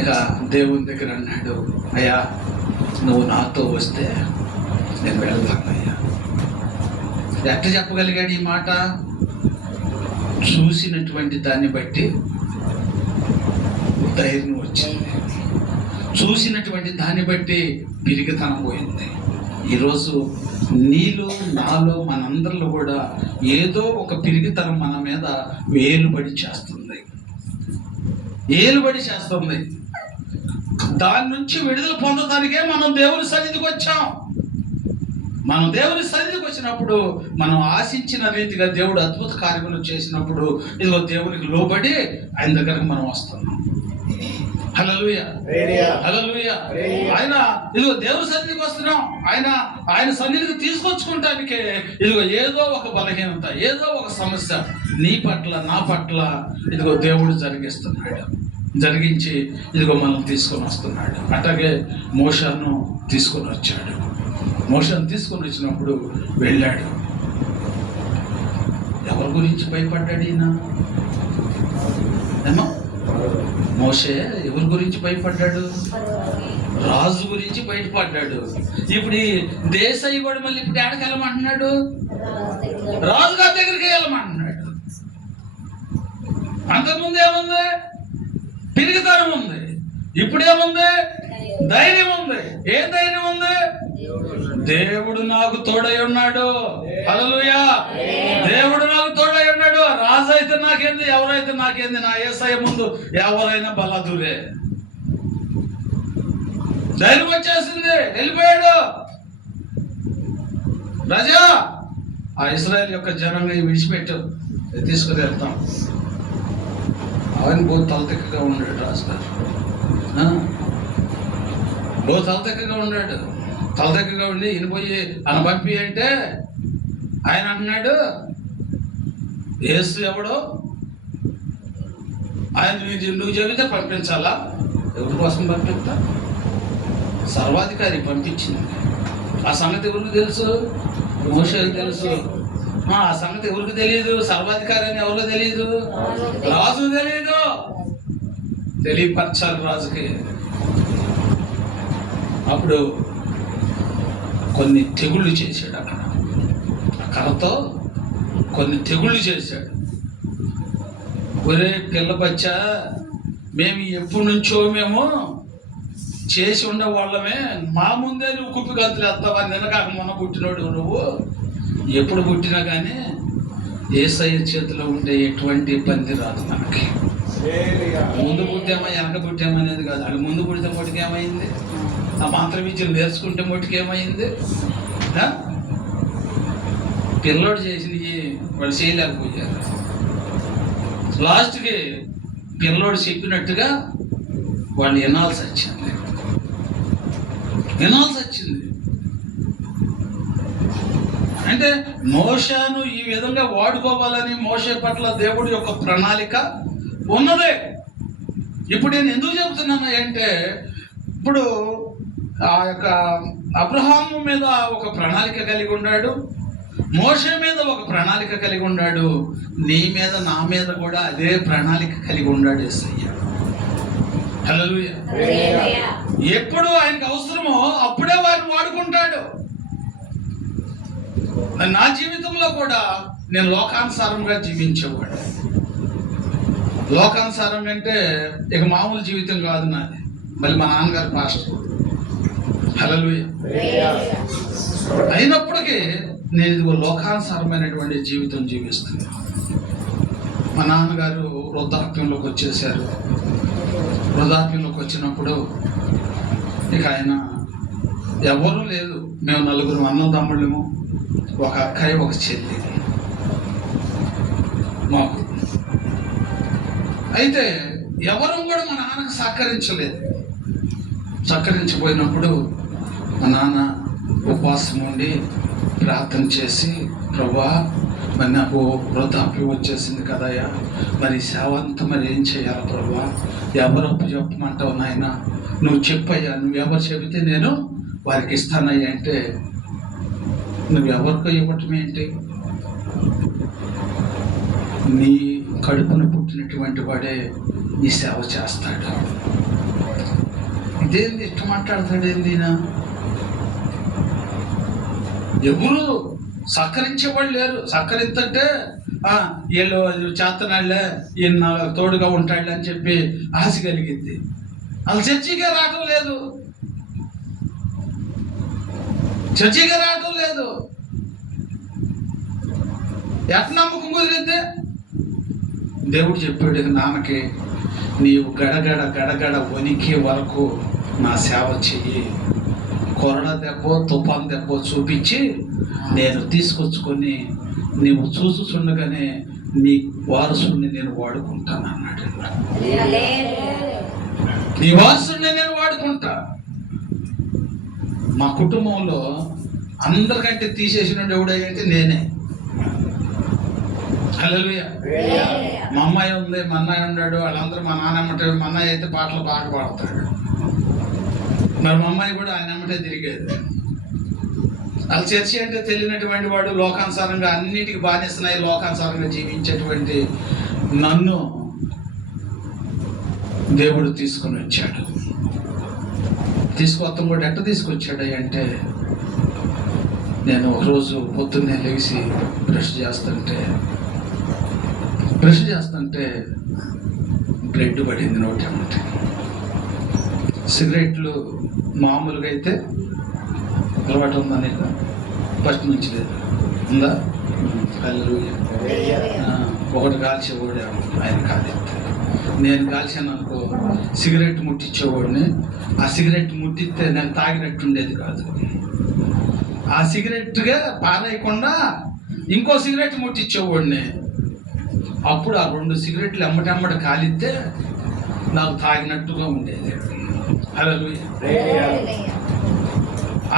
ఇక దేవుని దగ్గర అన్నాడు, అయ్యా నువ్వు నాతో వస్తే నేను వెళ్తానయ్యా. ఎట్లా చెప్పగలిగాడు ఈ మాట? చూసినటువంటి దాన్ని బట్టి ధైర్యం వచ్చింది, చూసినటువంటి దాన్ని బట్టి పిరిగితనం పోయింది. ఈరోజు నీలో నాలో మనందరిలో కూడా ఏదో ఒక పిరిగితనం మన మీద ఏలుబడి చేస్తుంది. దాని నుంచి విడుదల పొందడానికే మనం దేవుని సన్నిధికి వచ్చాం. మనం దేవుని సన్నిధికి వచ్చినప్పుడు మనం ఆశించిన రీతిగా దేవుడు అద్భుత కార్యములు చేసినప్పుడు ఇదిగో దేవునికి లోబడి ఆయన దగ్గరకు మనం వస్తున్నాం. హల్లెలూయా, హల్లెలూయా. ఆయన ఇదిగో దేవుని సన్నిధికి వస్తున్నాం. ఆయన సన్నిధికి తీసుకొచ్చుకుంటానికే ఇదిగో ఏదో ఒక బలహీనత, ఏదో ఒక సమస్య నీ పట్ల నా పట్ల ఇదిగో దేవుడు జరిగించి ఇదిగో మనం తీసుకొని వస్తున్నాడు. అట్లాగే మోషేను తీసుకొని వచ్చాడు. మోషేను తీసుకొని వచ్చినప్పుడు వెళ్ళాడు. ఎవరి గురించి భయపడ్డాడు ఈయన? ఏమో మోషే ఎవరి గురించి భయపడ్డాడు? రాజు గురించి బయటపడ్డాడు. ఇప్పుడు ఈ దేశాయి కూడా మళ్ళీ ఇప్పుడు ఎక్కడికి వెళ్ళమంటున్నాడు? రాజుగారి దగ్గరికి వెళ్ళమంటున్నాడు. అంతకుముందు ఏముంది? పిరిగితనం ఉంది. ఇప్పుడేముంది? ధైర్యం ఉంది. ఏం ధైర్యం ఉంది? దేవుడు నాకు తోడై ఉన్నాడు. హల్లెలూయా. దేవుడు నాకు తోడై ఉన్నాడు. రాజు అయితే నాకేంది, ఎవరైతే నాకేంది, నా యేసయ్య ముందు ఎవరైనా బలాదురే. ధైర్యం వచ్చేసింది. వెళ్ళిపోయాడు. రాజా, ఆ ఇశ్రాయేల్ యొక్క జనాన్ని విడిచిపెట్టు, తీసుకుని వెళ్తాం. ఆయన బోధ తలతెక్కగా ఉన్నాడు. రాజుగారు బోధ తలతెక్కగా ఉన్నాడు. తలదగ్గగా ఉండి ఇనిపోయి అని పంపి అంటే ఆయన అంటున్నాడు, యేసు ఎవడో ఆయన నువ్వు చెబితే పంపించాలా? ఎవరి కోసం పంపిస్తా? సర్వాధికారి పంపించింది. ఆ సంగతి ఎవరికి తెలుసు? మోషేకి తెలుసు. ఆ సంగతి ఎవరికి తెలియదు? సర్వాధికారి అని ఎవరికి తెలియదు? రాజు తెలియదు. తెలియపరచాలి రాజుకి. అప్పుడు కొన్ని తెగుళ్ళు చేశాడు. అక్కడ ఆ కర్రతో కొన్ని తెగుళ్ళు చేశాడు. ఒరే పిల్ల బచ్చా, మేము ఎప్పటి నుంచో మేము చేసి ఉండే వాళ్ళమే, మా ముందే నువ్వు కుప్పి గంతులు వేస్తావా? నిన్నకాక మొన్న పుట్టినోడు నువ్వు. ఎప్పుడు పుట్టినా కానీ యేసయ్య చేతిలో ఉండే ఎటువంటి ఇబ్బంది రాదు మనకి. ముందు పుట్టామా వెనక పుట్టామా అనేది కాదు. అది ముందు పుడితే మటుకు ఏమైంది? ఆ మంత్ర విద్యలు నేర్చుకుంటే మటుకు ఏమైంది? పిల్లోడు చేసినవి వాళ్ళు చేయలేకపోయారు. లాస్ట్కి పిల్లోడు చెప్పినట్టుగా వాళ్ళు వినాల్సి వచ్చింది. అంటే మోషేను ఈ విధంగా వాడుకోవాలని మోషే పట్ల దేవుడి యొక్క ప్రణాళిక ఉన్నదే. ఇప్పుడు నేను ఎందుకు చెబుతున్నాను అంటే, ఇప్పుడు ఆ యొక్క అబ్రహాము మీద ఒక ప్రణాళిక కలిగి ఉన్నాడు, మోషే మీద ఒక ప్రణాళిక కలిగి ఉన్నాడు. నీ మీద నా మీద కూడా అదే ప్రణాళిక కలిగి ఉన్నాడు యేసయ్య. హల్లెలూయా. ఎప్పుడు ఆయనకు అవసరమో అప్పుడే వారిని వాడుకుంటాడు. నా జీవితంలో కూడా నేను లోకానుసారంగా జీవించేవాడు. లోకానుసారం అంటే ఇక మామూలు జీవితం కాదు నాది. మళ్ళీ మా నాన్నగారు పాస్టర్. హల్లెలూయా. అయినప్పటికీ నేను ఇదిగో లోకానుసారమైనటువంటి జీవితం జీవిస్తున్నాను. మా నాన్నగారు వృద్ధాప్యంలోకి వచ్చేసారు. వృద్ధాప్యంలోకి వచ్చినప్పుడు ఇక ఆయన ఎవరూ లేదు. మేము నలుగురు అన్నదమ్ముళ్ళము, ఒక అక్కయ్య, ఒక చెల్లి మాకు. అయితే ఎవరు కూడా మా నాన్నకు సహకరించబోయినప్పుడు మా నాన్న ఉపవాసం ఉండి ప్రార్థన చేసి, ప్రభా మరి నాకు వృద్ధాప్యం వచ్చేసింది కదయ్యా, మరి సేవ అంతా మరి ఏం చేయాలి ప్రభా? ఎవరు అప్పు చెప్పమంటావు నాయన? నువ్వు చెప్పయ్యా, నువ్వెవరు చెబితే నేను వారికి ఇస్తానయ్యా అంటే, నువ్వెవరికో ఇవ్వటం ఏంటి? నీ కడుపున పుట్టినటువంటి వాడే నీ సేవ చేస్తాడు. ఇదేంది ఇట్లా మాట్లాడతాడు? ఏందినా? ఎవరు సహకరించేవాళ్ళు లేరు. సహకరించంటే వీళ్ళు చేతనాళ్ళే, ఈయన నాకు తోడుగా ఉంటాడు అని చెప్పి ఆశ కలిగింది. వాళ్ళు చర్చిగా రావటం లేదు. ఎట్ నమ్మకం కుదిరిద్దే? దేవుడు చెప్పాడు నాన్నకి, నీవు గడగడ వణికే వరకు నా సేవ చెయ్యి, కొరడ దెబ్బ తుఫాన్ దెబ్బ చూపించి నేను తీసుకొచ్చుకొని నీవు చూసుచుండగానే నీ వారసుని నేను వాడుకుంటాను అన్నాడు. నీ వారసుని నేను వాడుకుంటా. మా కుటుంబంలో అందరికంటే తీసేసిన ఎవడంటే నేనే. హల్లెలూయా. మా అమ్మాయి ఉంది, మా అన్నయ్య ఉన్నాడు, వాళ్ళందరూ మా నాన్నమ్మటే. మా అన్నయ్య అయితే పాటలు బాగా పాడతాడు. మరి మా అమ్మాయి కూడా ఆయన అమ్మటే తిరిగేది. వాళ్ళు చర్చి అంటే తెలియనటువంటి వాడు, లోకానుసారంగా అన్నిటికీ బానిస్తున్నాయి, లోకానుసారంగా జీవించేటువంటి నన్ను దేవుడు తీసుకొని వచ్చాడు. తీసుకొస్తాం కూడా ఎట్ట తీసుకొచ్చాడు అంటే, నేను ఒకరోజు పొద్దున్నే లేచి బ్రష్ చేస్తుంటే బ్లడ్ పడింది నోటి అమ్మటి. సిగరెట్లు మామూలుగా అయితే అలవాటు ఉందా నీకు? ఫస్ట్ నుంచి లేదు, ఉందా? ఒకటి కాల్చేవాడు ఆయన కాలిస్తే, నేను కాల్చాను అనుకో సిగరెట్ ముట్టించేవాడిని. ఆ సిగరెట్ ముట్టిస్తే నేను తాగినట్టు ఉండేది కాదు. ఆ సిగరెట్గా పారేయకుండా ఇంకో సిగరెట్ ముట్టించేవాడిని. అప్పుడు ఆ 2 సిగరెట్లు ఎమ్మటెమ్మట కాలిస్తే నాకు తాగినట్టుగా ఉండేది. హల్లెలూయా.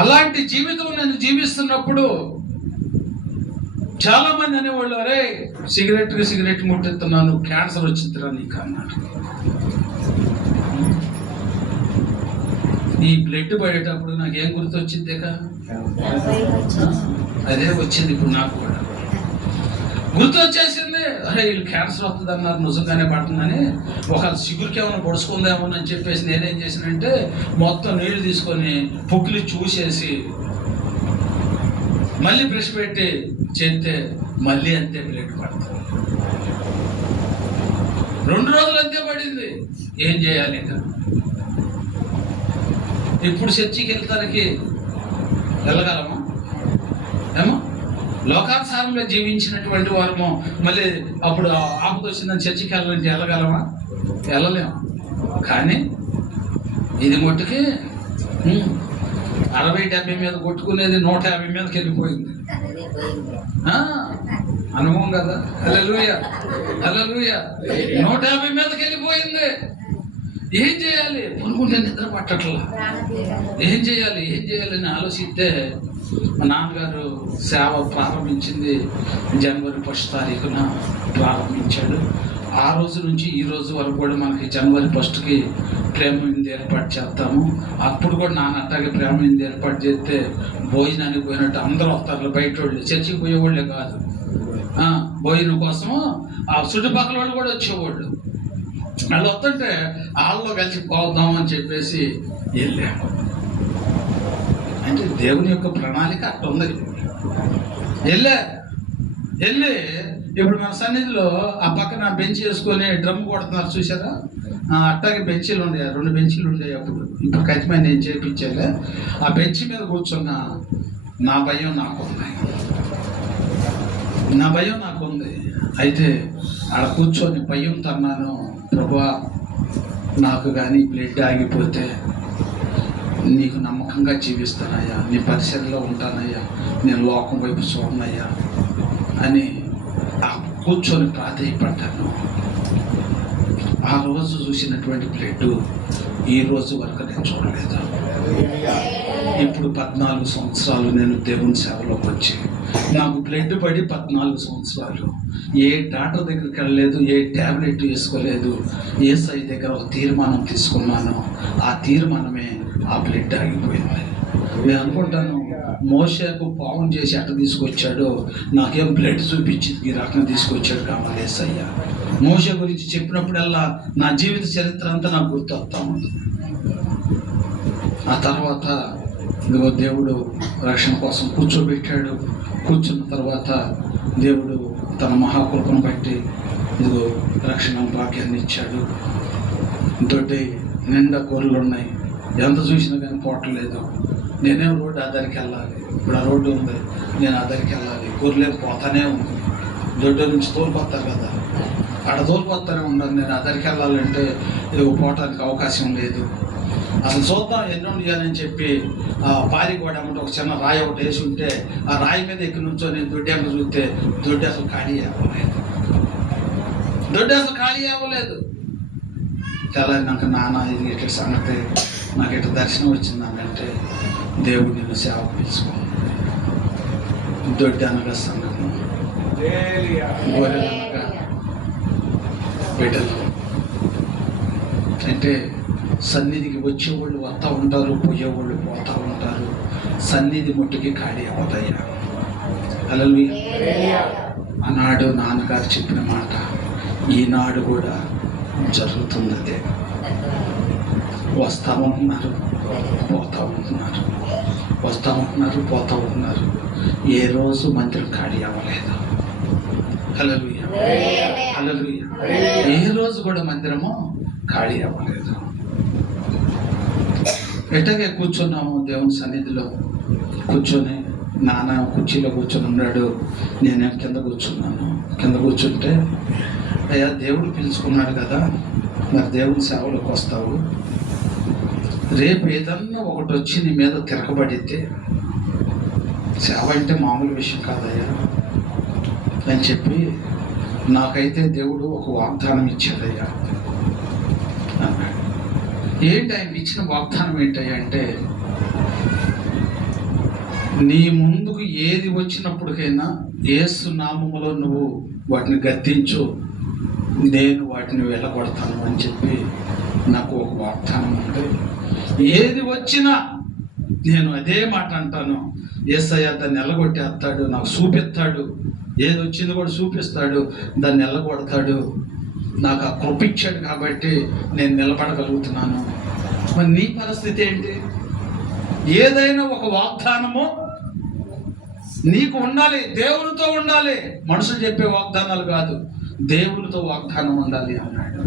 అలాంటి జీవితం నేను జీవిస్తున్నప్పుడు చాలా మంది అనేవాళ్ళు, అరే సిగరెట్ ముట్టెత్తున్నాను, క్యాన్సర్ వచ్చిందిరా నీకు అన్నాడు. ఈ బ్లడ్ పడేటప్పుడు నాకేం గుర్తొచ్చింది? అదే వచ్చింది ఇప్పుడు నాకు కూడా గుర్తొచ్చేసింది. అరే వీళ్ళు క్యాన్సర్ వస్తుంది అన్నారు, నిజంగానే పడుతుందని. ఒక సిగురికి ఏమైనా పొడుచుకుందేమో అని చెప్పేసి నేనేం చేసినంటే మొత్తం నీళ్లు తీసుకొని పుక్కిలి చూసేసి మళ్ళీ బ్రష్ పెట్టి చేస్తే మళ్ళీ అంతే బ్లడ్ పడుతుంది. 2 రోజులు అంతే పడింది. ఏం చేయాలి ఇంకా? ఇప్పుడు చర్చికి వెళ్తానికి వెళ్ళగలమా? ఏమో లోకానుసారంగా జీవించినటువంటి వారము మళ్ళీ అప్పుడు ఆపద వచ్చిందని చర్చికి వెళ్ళాలంటే వెళ్ళగలమా? వెళ్ళలేము. కానీ ఇది మట్టుకి 60-70 మీద కొట్టుకునేది 150 మీదకి వెళ్ళిపోయింది. అనుభవం కదా. హల్లెలూయా. 150 మీదకి వెళ్ళిపోయింది. ఏం చేయాలి? పనుకుంటే నిద్ర పట్టట్లా. ఏం చేయాలి అని ఆలోచిస్తే మా నాన్నగారు సేవ ప్రారంభించింది జనవరి 1 తారీఖున ప్రారంభించాడు. ఆ రోజు నుంచి ఈ రోజు వరకు కూడా మనకి జనవరి 1కి ప్రేమ విందు ఏర్పాటు చేస్తాము. అప్పుడు కూడా నాన్న అట్టాగే ప్రేమ విందు ఏర్పాటు చేస్తే భోజనానికి పోయినట్టు అందరూ వస్తారు. బయట వాళ్ళు, చర్చికి పోయేవాళ్ళే కాదు, భోజనం కోసము ఆ చుట్టుపక్కల వాళ్ళు కూడా వచ్చేవాళ్ళు. వాళ్ళు వస్తుంటే వాళ్ళలో కలిసి పోదామని చెప్పేసి వెళ్ళాము. అంటే దేవుని యొక్క ప్రణాళిక అట్లా ఉంది. వెళ్ళి ఇప్పుడు మన సన్నిధిలో ఆ పక్కన బెంచ్ వేసుకొని డ్రమ్ కొడుతున్నారు చూసారా? అట్టాగే బెంచీలు ఉండేవి, 2 బెంచీలు ఉండేవి అప్పుడు. ఇప్పుడు ఖచ్చితంగా నేను చేయించాలే. ఆ బెంచ్ మీద కూర్చున్న నా భయం నాకుంది. అయితే ఆడ కూర్చొని భయం తన్నాను, ప్రభువా నాకు కానీ బ్లడ్ ఆగిపోతే నీకు నమ్మకంగా జీవిస్తానయ్యా, నీ పరిసరలో ఉంటానయ్యా, నేను లోకం వైపు చూడనయ్యా అని కూర్చొని ప్రాధేయపడ్డాను. ఆ రోజు చూసినటువంటి బ్లడ్ ఈ రోజు వరకు నేను చూడలేదు. ఇప్పుడు 14 సంవత్సరాలు నేను దేవుని సేవలోకి వచ్చి నాకు బ్లడ్ పడి 14 సంవత్సరాలు ఏ డాక్టర్ దగ్గరికి వెళ్ళలేదు, ఏ ట్యాబ్లెట్ వేసుకోలేదు. యేసయ్య దగ్గర ఒక తీర్మానం తీసుకున్నాను. ఆ తీర్మానమే ఆ బ్లడ్ ఆగిపోయింది. నేను అనుకుంటాను, మోషేకు పావం చేసి అట్ట తీసుకొచ్చాడో నాకేం బ్లడ్ చూపించి ఈ రకంగా తీసుకొచ్చాడు కావాలి యేసయ్య. మోషే గురించి చెప్పినప్పుడల్లా నా జీవిత చరిత్ర అంతా నాకు గుర్తొస్తా ఉంది. ఆ తర్వాత ఇదిగో దేవుడు రక్షణ కోసం కూర్చోబెట్టాడు. కూర్చున్న తర్వాత దేవుడు తన మహాకృపను బట్టి ఇదిగో రక్షణ భాగ్యాన్ని ఇచ్చాడు. దొడ్డి నిండా కూరలు ఉన్నాయి, ఎంత చూసినా కానీ పోవట్లేదు. నేనేం రోడ్డు ఆధారికి వెళ్ళాలి. ఇప్పుడు ఆ రోడ్డు ఉంది, నేను ఆధారికి వెళ్ళాలి. కూరలేదు పోతానే ఉంది. దొడ్డు నుంచి తోలుకొస్తారు కదా, ఆడ తోలుకొస్తానే ఉన్నాను. నేను ఆధారికి వెళ్ళాలంటే ఇదిగో పోవటానికి అవకాశం లేదు. అసలు చూద్దాం ఎన్ని ఉన్నాయని చెప్పి పారి కూడా ఒక చిన్న రాయి ఒకటి వేసి ఉంటే ఆ రాయి మీద ఎక్కి నుంచొని దొడ్డి అమ్మ చూస్తే దొడ్డి అసలు ఖాళీ అవ్వలేదు. దొడ్డి అసలు ఖాళీ అవ్వలేదు. తెల్లారి నాకు నాన్న ఇది ఇట్లా సంగతి, నాకు ఇట్లా దర్శనం వచ్చిందనంటే దేవుడు నిన్ను సేవ పిలుచుకో. దొడ్డి అనగా సంగతి, గొర్రెలు అనగా బిడ్డలు. అంటే సన్నిధికి వచ్చేవాళ్ళు వస్తూ ఉంటారు, పోయేవాళ్ళు పోతూ ఉంటారు. సన్నిధి ముట్టుకి ఖాళీ అవుతాయా? హల్లెలూయా. ఆనాడు నాన్నగారు చెప్పిన మాట ఈనాడు కూడా జరుగుతుంది. అదే వస్తూ ఉంటున్నారు, పోతూ ఉంటున్నారు, వస్తూ ఉంటున్నారు, పోతూ ఉంటున్నారు. ఏ రోజు మందిరం ఖాళీ అవ్వలేదు. హల్లెలూయా, హల్లెలూయా. ఏ రోజు కూడా మందిరము ఖాళీ అవ్వలేదు. ఎట్టగే కూర్చున్నాము దేవుని సన్నిధిలో. కూర్చొని నాన్న కుర్చీలో కూర్చొని ఉన్నాడు, నేను కింద కూర్చున్నాను. కింద కూర్చుంటే అయ్యా దేవుడు పిలుచుకున్నాడు కదా, మరి దేవుని సేవలోకి వస్తావు, రేపు ఏదన్నా ఒకటి వచ్చి నీ మీద తిరగబడితే సేవ అంటే మామూలు విషయం కాదయ్యా అని చెప్పి నాకైతే దేవుడు ఒక వాగ్దానం ఇచ్చాడయ్యా అన్నాడు. ఏంటి ఆయన ఇచ్చిన వాగ్దానం ఏంటయ్యా అంటే, నీ ముందుకు ఏది వచ్చినప్పటికైనా యేసు నామములో నువ్వు వాటిని గద్దించు, నేను వాటిని వెళ్ళగొడతాను అని చెప్పి నాకు ఒక వాగ్దానం ఉంది. ఏది వచ్చినా నేను అదే మాట అంటాను. యేసయ్య దాన్ని ఎల్లగొట్టేస్తాడు, నాకు చూపిస్తాడు. ఏది వచ్చింది కూడా చూపిస్తాడు, దాన్ని ఎల్లగొడతాడు. నాకు ఆ కృప ఇచ్చాడు కాబట్టి నేను నిలబడగలుగుతున్నాను. మరి నీ పరిస్థితి ఏంటి? ఏదైనా ఒక వాగ్దానము నీకు ఉండాలి, దేవునితో ఉండాలి. మనుషులు చెప్పే వాగ్దానాలు కాదు, దేవునితో వాగ్దానం ఉండాలి అన్నాడు.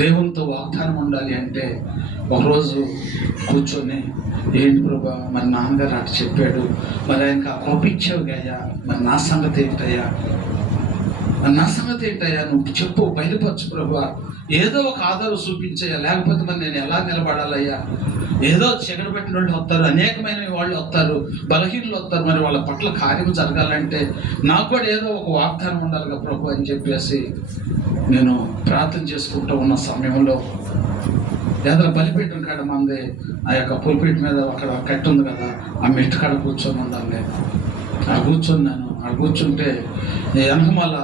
దేవునితో వాగ్దానం ఉండాలి అంటే ఒకరోజు కూర్చొని, ఏంటి ప్రభా మరి నాన్నగారు అటు చెప్పాడు, మరి ఆయనకు ఆ కృప ఇచ్చావు గయ్యా, మరి నా సంగతి ఏంటయ్యా, నా సంగతి ఏంటయ్యా, నువ్వు చెప్పు, బయలుపరచు ప్రభా. ఏదో ఒక ఆధారం చూపించయ్యా, లేకపోతే మరి నేను ఎలా నిలబడాలయ్యా? ఏదో చెగడ పెట్టిన వాళ్ళు వస్తారు, అనేకమైన వాళ్ళు వస్తారు, బలహీనలు వస్తారు. మరి వాళ్ళ పట్ల కార్యం జరగాలంటే నాకు కూడా ఏదో ఒక వాగ్దానం ఉండాలిగా ప్రభు అని చెప్పేసి నేను ప్రార్థన చేసుకుంటూ ఉన్న సమయంలో ఏదైనా బలిపీఠం కాడ మంది ఆ యొక్క పులిపీఠ మీద అక్కడ కట్టి ఉంది కదా, ఆ మెట్టు కాడ కూర్చొని ఉండాలి. నేను ఆ కూర్చున్నాను. ఆ కూర్చుంటే వెనకమాల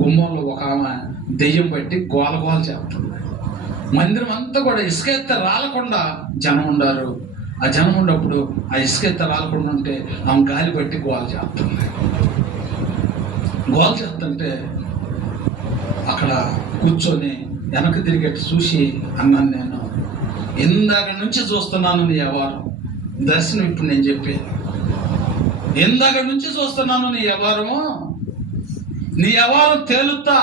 గుమ్మంలో ఒక ఆమె దెయ్యం బట్టి గోల చేస్తుంది. మందిరం అంతా కూడా ఇసుక ఎత్త రాలకుండా జనం ఉండారు. ఆ జనం ఉన్నప్పుడు ఆ ఇసుక ఎత్త రాలకుండా ఉంటే ఆమె గాలి బట్టి గోల చేస్తుంది. గోల చేస్తుంటే అక్కడ కూర్చొని వెనక్కి తిరిగేట్టు చూసి అన్నాను, నేను ఇందాక నుంచి చూస్తున్నాను నీ వ్యవహారం, దర్శనం ఇప్పుడు నేను చెప్పేది. ఇందాక నుంచి చూస్తున్నాను నీ వ్యవహారము, నీ వ్యవహారం తేలుతా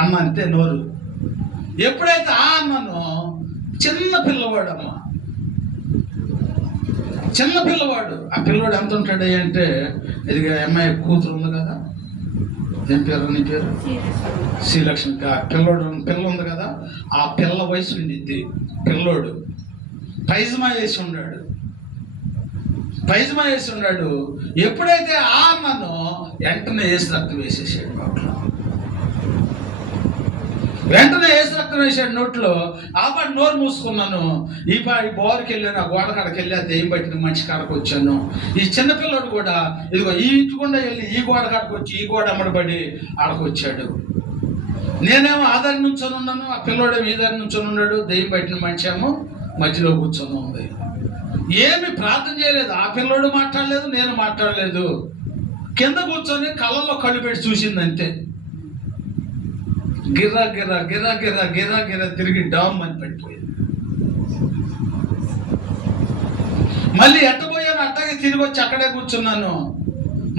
అన్న అంతే నోరు. ఎప్పుడైతే అన్నానో చిన్న పిల్లవాడు చిన్న పిల్లవాడు. ఆ పిల్లవాడు ఎంత ఉంటాడు అంటే, ఇది అమ్మాయి కూతురు ఉంది కదా, ఏం పేరు నీ పేరు? శ్రీలక్ష్మి. పిల్ల ఉంది కదా, ఆ పిల్ల వయసు ఉండిద్ది. పిల్లోడు పైజమా వేసి ఉన్నాడు. ఎప్పుడైతే అన్నానో వెంటనే వేసి రక్తం వేసేసాడు నోట్లో. వెంటనే వేసి రక్తం వేసాడు నోట్లో. ఆ పాటి నోరు మూసుకున్నాను. ఈ బోర్కి వెళ్ళాను, ఆ గోడ కాడకి వెళ్ళి ఆ దెయ్యం పట్టిన మనిషి కాడకు వచ్చాను. ఈ చిన్నపిల్లడు కూడా ఇదిగో ఈ ఇంటికుండా వెళ్ళి ఈ గోడ కాడకు వచ్చి ఈ గోడ అమ్మడబడి ఆడకు వచ్చాడు. నేనేమో ఆధారి నుంచొని ఉన్నాను, ఆ పిల్లోడేమో ఈ దారి నుంచొని ఉన్నాడు. దెయ్యం పట్టిన మనిషి ఏమో మధ్యలో కూర్చొని ఉంది. ఏమి ప్రార్థన చేయలేదు, ఆ పిల్లోడు మాట్లాడలేదు, నేను మాట్లాడలేదు. కింద కూర్చొని కళ్ళల్లో కళ్ళు పెట్టి చూసింది అంతే. గిర్రా గిర్రా గిర్రా గిర్రా గిర్రా గిర్రా తిరిగి డామ్ అని పడిపోయింది. మళ్ళీ ఎట్టబోయాను, అట్టగే తిరిగి వచ్చి అక్కడే కూర్చున్నాను.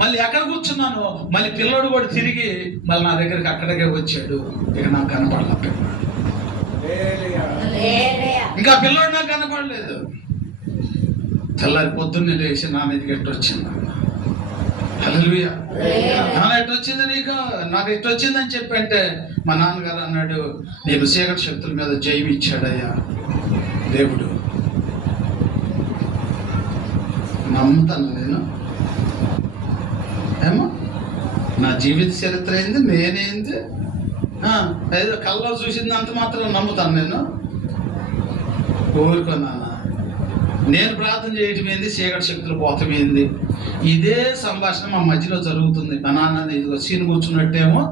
మళ్ళీ ఎక్కడ కూర్చున్నాను, మళ్ళీ పిల్లోడు కూడా తిరిగి మళ్ళీ నా దగ్గరికి అక్కడికే వచ్చాడు. ఇక నాకు కనపడలే పిల్లోడు. ఇంకా పిల్లోడు నాకు కనపడలేదు. తెల్లారి పొద్దున్నే లేచి నా మీదకి ఎట్టొచ్చింది. హల్లెలూయా. నాన్న ఎట్టొచ్చింది నీకు? నాకు ఎట్టొచ్చిందని చెప్పంటే మా నాన్నగారు అన్నాడు, నీకు చీకటి శక్తుల మీద జయం ఇచ్చాడయ్యా దేవుడు. నమ్ముతాను నేను ఏమో నా జీవిత చరిత్ర ఏంది, నేనేంది, ఏదో కళ్ళలో చూసింది అంత మాత్రం నమ్ముతాను నేను. కోరుకున్నానా నేను ప్రార్థన చేయటం ఏంది, చీకటి శక్తులు పోతమేంది, ఇదే సంభాషణ మా మధ్యలో జరుగుతుంది. మా నాన్న ఇదిగో సీన్ కూర్చున్నట్టేమో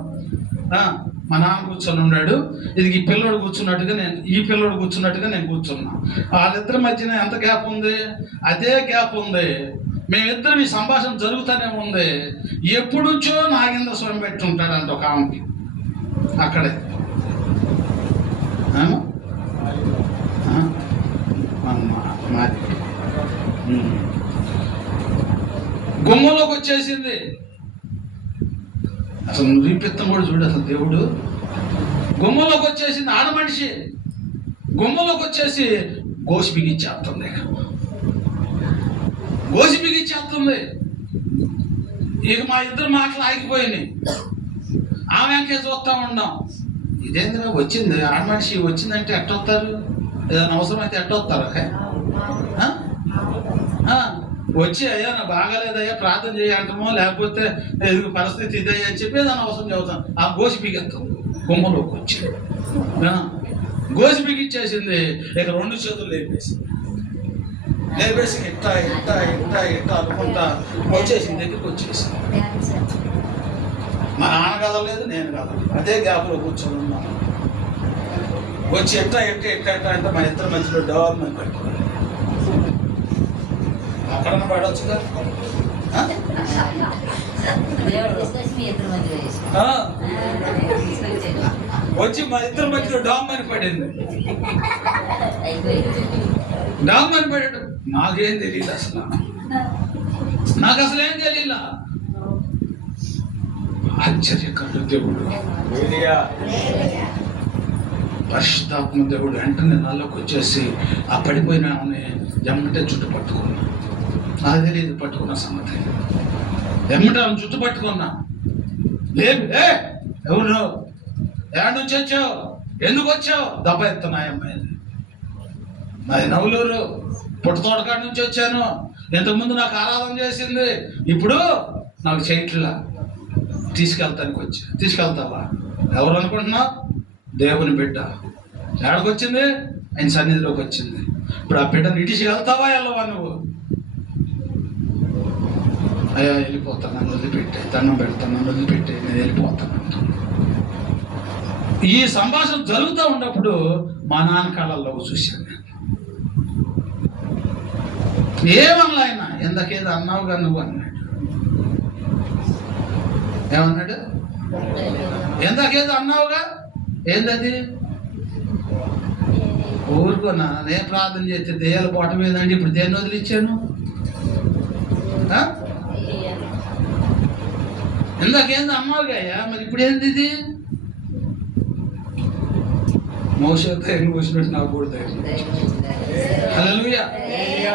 మా నాన్న కూర్చొని ఉన్నాడు, ఇది ఈ పిల్లోడు కూర్చున్నట్టుగా నేను, ఈ పిల్లోడు కూర్చున్నట్టుగా నేను కూర్చున్నా. వాళ్ళిద్దరి మధ్యన ఎంత గ్యాప్ ఉంది, అదే గ్యాప్ ఉంది. మేమిద్దరం ఈ సంభాషణ జరుగుతూనే ఉంది. ఎప్పుడు నుంచో నాగేంద్ర స్వామి పెట్టి ఉంటాడంట ఒక ఆమెకి అక్కడే. మాది గుమ్మంలోకి వచ్చేసింది. అసలు నిరూపిత్తం కూడా చూడు, అసలు దేవుడు గుమ్మంలోకి వచ్చేసింది. ఆడ మనిషి గుమ్మంలోకి వచ్చేసి గోసి బిగిచ్చేస్తుంది, గోసి బిగిచ్చేస్తుంది. ఇక మా ఇద్దరు మాటలు ఆగిపోయినాయి. ఆమె ఇంకే చూస్తూ ఉన్నాం. ఇదేంద్రా వచ్చింది, ఆడ మనిషి వచ్చిందంటే ఎట్టొస్తారు, ఏదైనా అవసరం అయితే ఎట్టొస్తారు. వచ్చి అయ్యా నా బాగాలేదయ్యా ప్రార్థన చేయంటమో, లేకపోతే ఎదుగు పరిస్థితి ఇదయ్యా అని చెప్పి ఏదైనా అవసరం చెబుతాను. ఆ గోసి బిగెత్తాం గుమ్మలోకి వచ్చి గోసి బిగిచ్చేసింది. ఇక రెండు చేతులు లేపేసి ఇట్టా ఇట్టా ఇట్టా ఇట్టా అనుకుంటా వచ్చేసింది, దగ్గరికి వచ్చేసింది. మా నాన్న కదలేదు, నేను కదలేదు, అదే గ్యాప్లో కూర్చొని ఉన్నాను. వచ్చి ఎట్టా ఎట్టా ఎట్టా ఎట్టా అంటే మా ఇద్దరు మధ్యలో డెవలప్మెంట్ పెట్టుకోవాలి. అక్కడన్నా పడవచ్చు కదా. వచ్చి మా ఇద్దరి మధ్యలో డామ్ అని పడింది. డామ్ అని పడాడు. నాకేం తెలియదు అసలు, నాకు అసలు ఏం తెలియలా. ఆశ్చర్యకరుడు దేవుడు, పరిశుద్ధాత్మ దేవుడు వెంటనే నాలోకి వచ్చేసి ఆ పడిపోయిన ఎమ్మటే చుట్టు పట్టుకున్నా. నాకు తెలియదు పట్టుకున్న సంగతి. ఎమ్మటే ఆమె చుట్టు పట్టుకున్నా. లేదు ఎవరు ఎక్కడి నుంచి వచ్చావు, ఎందుకు వచ్చావు, దెబ్బ ఎత్తున్నాయమ్మాయి. నాది నవలూరు, పుట్టతోటకాడ నుంచి వచ్చాను. ఇంతకుముందు నాకు ఆరాధన చేసింది, ఇప్పుడు నాకు చేయట్లా, తీసుకెళ్తానికి వచ్చి. తీసుకెళ్తావా? ఎవరు అనుకుంటున్నావు? దేవుని బిడ్డ. ఎక్కడికి వచ్చింది? ఆయన సన్నిధిలోకి వచ్చింది. ఇప్పుడు ఆ బిడ్డను ఇడిచి వెళ్తావా వెళ్ళవా నువ్వు? అయ్యా వెళ్ళిపోతాను, నన్ను వదిలిపెట్టే, దండం పెడతాను, నన్ను వదిలిపెట్టే, నేను వెళ్ళిపోతాను. ఈ సంభాషణ జరుగుతూ ఉన్నప్పుడు మా నాన్న కళ్ళల్లో చూశాను. ఏమన్నా ఆయన ఎందకేదో అన్నావుగా నువ్వు అన్నాడు. ఏమన్నాడు? ఎందకేదో అన్నావుగా, ఏందది? ఊరుకున్నా, నేను ప్రార్థన చేస్తే దెయ్యాలు పోవటం ఏందండి, ఇప్పుడు దేన్ని వదిలిచ్చాను? ఇందాకేందో అన్నావుగా అయ్యా, మరి ఇప్పుడు ఏంది ఇది? మోషే ధైర్యం వచ్చినట్టు నాకు కూడా ధైర్యం. హల్లెలూయా,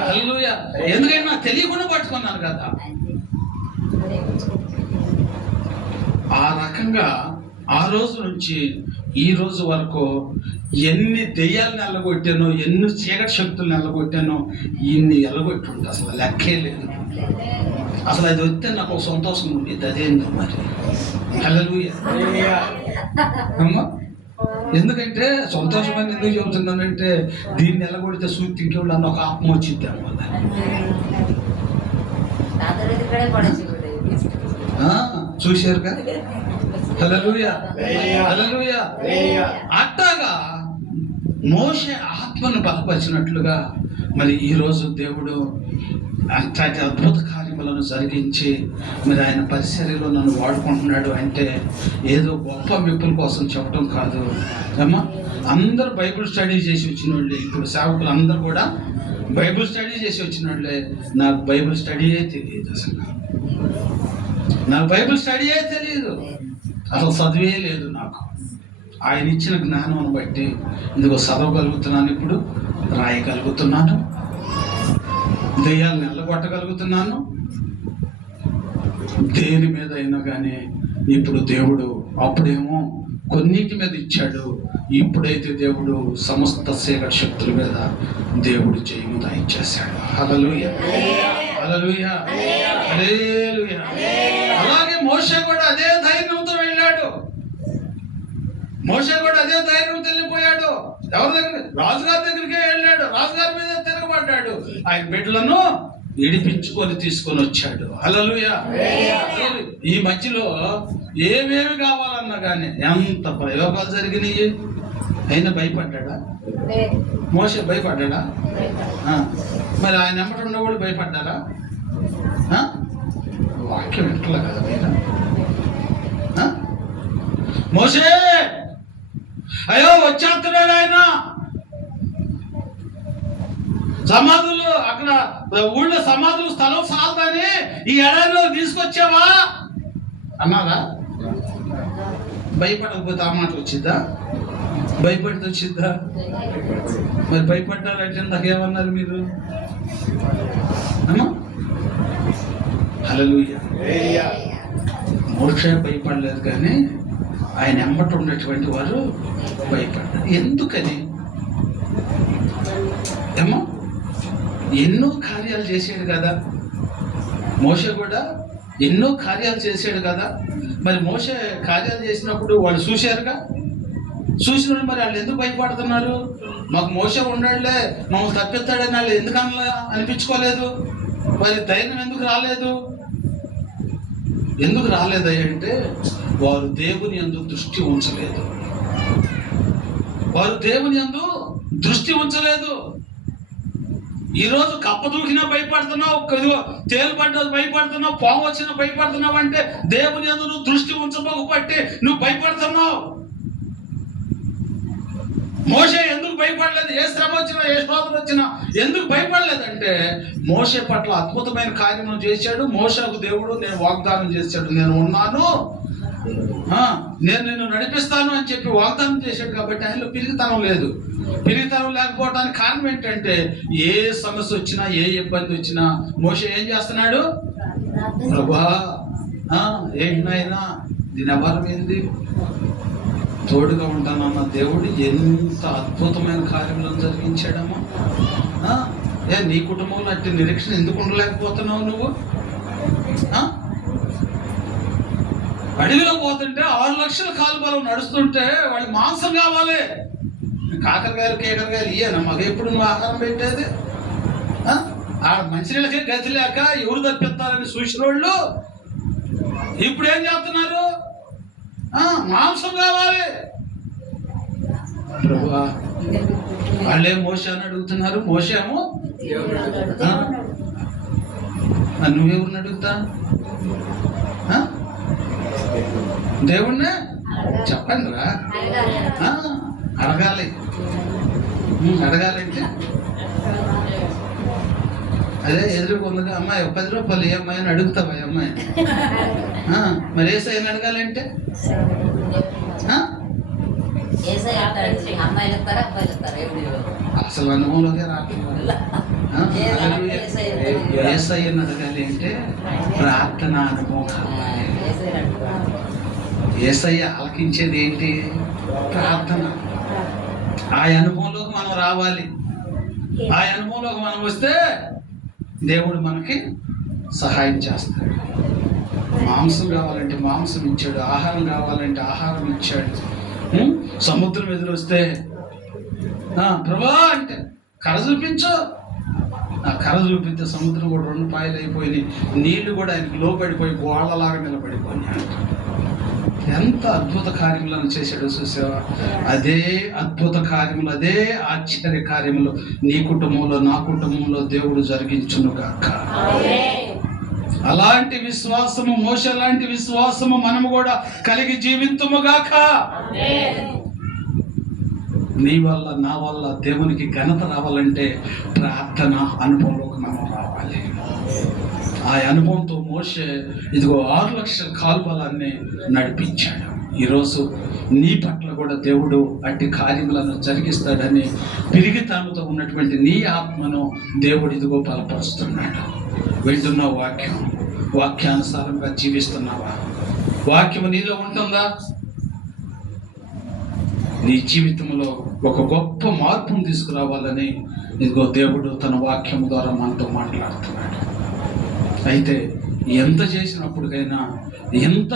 హల్లెలూయా. ఎందుకంటే నాకు తెలియకుండా పట్టుకున్నాను కదా. ఆ రకంగా ఆ రోజు నుంచి ఈ రోజు వరకు ఎన్ని దెయ్యాలను ఎల్లగొట్టానో, ఎన్ని చీకటి శక్తులను ఎల్లగొట్టానో, ఇన్ని ఎల్లగొట్టుంటే అసలు లెక్కే లేదు. అసలు అది వస్తే నాకు ఒక సంతోషం ఉండేది. అదేందో మరి. హల్లెలూయా అమ్మా. ఎందుకంటే సంతోషమని ఎందుకు చెబుతున్నానంటే, దీన్ని ఎల్లగొడితే సూర్తి ఇంకెళ్ళు అన్న ఒక ఆత్మ వచ్చింది అన్నమాట. చూశారుగా. హల్లెలూయా, హల్లెలూయా. అట్టాగా మోషే ఆత్మను బలపరిచినట్లుగా మరి ఈరోజు దేవుడు అంతటి అద్భుత కార్యములను జరిగించి మరి ఆయన పరిచర్యలో నన్ను వాడుకుంటున్నాడు అంటే ఏదో గొప్ప మెప్పుల కోసం చెప్పడం కాదు అమ్మా. అందరూ బైబిల్ స్టడీ చేసి వచ్చిన వాళ్ళే, ఇప్పుడు సేవకులు అందరూ కూడా బైబిల్ స్టడీ చేసి వచ్చిన వాళ్ళే. నాకు బైబిల్ స్టడీయే తెలియదు అసలు, నాకు బైబిల్ స్టడీయే తెలియదు, అసలు చదివే లేదు నాకు. ఆయన ఇచ్చిన జ్ఞానం బట్టి ఇందుకో చదవగలుగుతున్నాను, ఇప్పుడు రాయగలుగుతున్నాను, దెయ్యాలను ఎల్లగొట్టగలుగుతున్నాను. దేని మీద అయినా కానీ ఇప్పుడు దేవుడు, అప్పుడేమో కొన్నిటి మీద ఇచ్చాడు, ఇప్పుడైతే దేవుడు సమస్త చీకటి శక్తుల మీద దేవుడు జయము దయచేశాడు. హల్లెలూయా, హల్లెలూయా, హల్లెలూయా. అలాగే మోషే కూడా అదే ధైర్యంతో వెళ్ళాడు. మోషే కూడా అదే ధైర్యంతో వెళ్ళిపోయాడు. ఎవరి దగ్గర? రాజుగారి దగ్గరికే వెళ్ళాడు. రాజుగారి మీద తిరగబడ్డాడు. ఆయన బిడ్డలను విడిపించుకొని తీసుకొని వచ్చాడు. హల్లెలూయా. ఈ మధ్యలో ఏమేమి కావాలన్నా కానీ ఎంత ప్రయోగాలు జరిగినాయి. అయినా భయపడ్డా? మోషే భయపడ్డా? మరి ఆయన ఎమ్మటి ఉన్నవాళ్ళు భయపడ్డారా? వాక్యం వింటలే కదా ఆయన. మోషే అయ్యో వచ్చేస్తున్నాడు ఆయన. సమాధులు అక్కడ ఊళ్ళో సమాధులు స్థలం సాలదని ఈ ఎడారిలో తీసుకొచ్చావా అన్నారా? భయపడకపోతే ఆ మాట వచ్చిద్దా? భయపడితే వచ్చిద్దా? మరి భయపడ్డారంటే నాకేమన్నారు మీరు? హల్లెలూయా. మోషే భయపడలేదు కానీ ఆయన ఎమ్మట ఉన్నటువంటి వారు భయపడ్డారు. ఎందుకని? ఏమో ఎన్నో కార్యాలు చేసాడు కదా మోషే కూడా, ఎన్నో కార్యాలు చేసాడు కదా. మరి మోషే కార్యాలు చేసినప్పుడు వాళ్ళు చూశారుగా. చూసిన మరి వాళ్ళు ఎందుకు భయపడుతున్నారు? మాకు మోషే ఉన్నాడులే, మమ్మల్ని తప్పిస్తాడని వాళ్ళు ఎందుకు అనిపించుకోలేదు? మరి ధైర్యం ఎందుకు రాలేదు? ఎందుకు రాలేదంటే వారు దేవుని యందు దృష్టి ఉంచలేదు. వారు దేవుని యందు దృష్టి ఉంచలేదు. ఈరోజు కప్ప దూకినా భయపడుతున్నావు, తేలు పడ్డది భయపడుతున్నావు, పాము వచ్చినా భయపడుతున్నావు అంటే దేవుని యందు నువ్వు దృష్టి ఉంచబోకపోతే నువ్వు భయపడుతున్నావు. మోషే ఎందుకు భయపడలేదు? ఏ శ్రమ వచ్చినా, ఏ శోధన వచ్చినా ఎందుకు భయపడలేదంటే మోషే పట్ల అద్భుతమైన కార్యములు చేశాడు. మోషేకు దేవుడు నేను వాగ్దానం చేశాడు, నేను ఉన్నాను, నేను నిన్ను నడిపిస్తాను అని చెప్పి వాగ్దానం చేశాడు. కాబట్టి ఆయనలో పిరిగితనం లేదు. పిరిగితనం లేకపోవడానికి కారణం ఏంటంటే ఏ సమస్య వచ్చినా, ఏ ఇబ్బంది వచ్చినా మోషే ఏం చేస్తున్నాడు? ప్రభా ఏంటైనా దీని ఎవరు ఏంది తోడుగా ఉంటానన్న దేవుడు ఎంత అద్భుతమైన కార్యములను జరిగించాడమ్మా. నీ కుటుంబంలో అట్టి నిరీక్షణ ఎందుకు ఉండలేకపోతున్నావు నువ్వు? అడవిలో పోతుంటే 6 లక్షల కాలు బలం నడుస్తుంటే వాళ్ళు మాంసం కావాలి. కాకరకాయలు కేకరకాయలు ఇయ్యాను మాకు ఎప్పుడు నువ్వు ఆహారం పెట్టేది? ఆ మనుషులకే గతి లేక ఎవరు తప్పిస్తారని చూసిన వాళ్ళు ఇప్పుడు ఏం చేస్తున్నారు? మాంసం కావాలి. ప్రభువా వాళ్ళే మోషే అని అడుగుతున్నారు. మోషే ఏమో నువ్వెవరిని అడుగుతా? దేవుణ్ణే చెప్పండి రా. అడగాలి. అడగాలంటే అదే ఎదురుకుందిగా అమ్మాయి 10 రూపాయలు ఏ అమ్మాయి అని అడుగుతావా? అమ్మాయి మరి ఏసైని అడగాలంటే అసలు అనుభవంలోకే రావట్లేదు. ఏసైని అడగాలి అంటే ప్రార్థన అనుభవం కావాలి. ఏసయ్య ఆలకించేది ఏంటి? ప్రార్థన. ఆ అనుభవంలోకి మనం రావాలి. ఆ అనుభవంలోకి మనం వస్తే దేవుడు మనకి సహాయం చేస్తాడు. మాంసం కావాలంటే మాంసం ఇచ్చాడు, ఆహారం కావాలంటే ఆహారం ఇచ్చాడు. సముద్రం ఎదురొస్తే ప్రభా అంటే కర్ర చూపించు. ఆ కర్ర చూపిస్తే సముద్రం కూడా 2 పాయలు అయిపోయినాయి. నీళ్లు కూడా ఆయనకు లోపడిపోయి గోళ్ళలాగా నిలబడిపోయినాయి. ఎంత అద్భుత కార్యములను చేశాడు చూసావా? అదే అద్భుత కార్యములు, అదే ఆశ్చర్య కార్యములు నీ కుటుంబంలో, నా కుటుంబంలో దేవుడు జరిగించును గాక. అలాంటి విశ్వాసము, మోషే లాంటి విశ్వాసము మనము కూడా కలిగి జీవింతుము గాక. నీ వల్ల, నా వల్ల దేవునికి ఘనత రావాలంటే ప్రార్థన అనుభవంలోకి మనం రావాలి. ఆ అనుభవంతో మోషే ఇదిగో 6 లక్షల కాల్బలాన్ని నడిపించాడు. ఈరోజు నీ పట్ల కూడా దేవుడు అట్టి కార్యములను జరిగిస్తాడని పిరిగితనంతో ఉన్నటువంటి నీ ఆత్మను దేవుడు ఇదిగో బలపరుస్తున్నాడు. వింటున్న వాక్యానుసారంగా జీవిస్తున్నావా? వాక్యము నీలో ఉంటుందా? నీ జీవితంలో ఒక గొప్ప మార్పును తీసుకురావాలని ఇదిగో దేవుడు తన వాక్యము ద్వారా మనతో మాట్లాడుతున్నాడు. అయితే ఎంత చేసినప్పటికైనా, ఎంత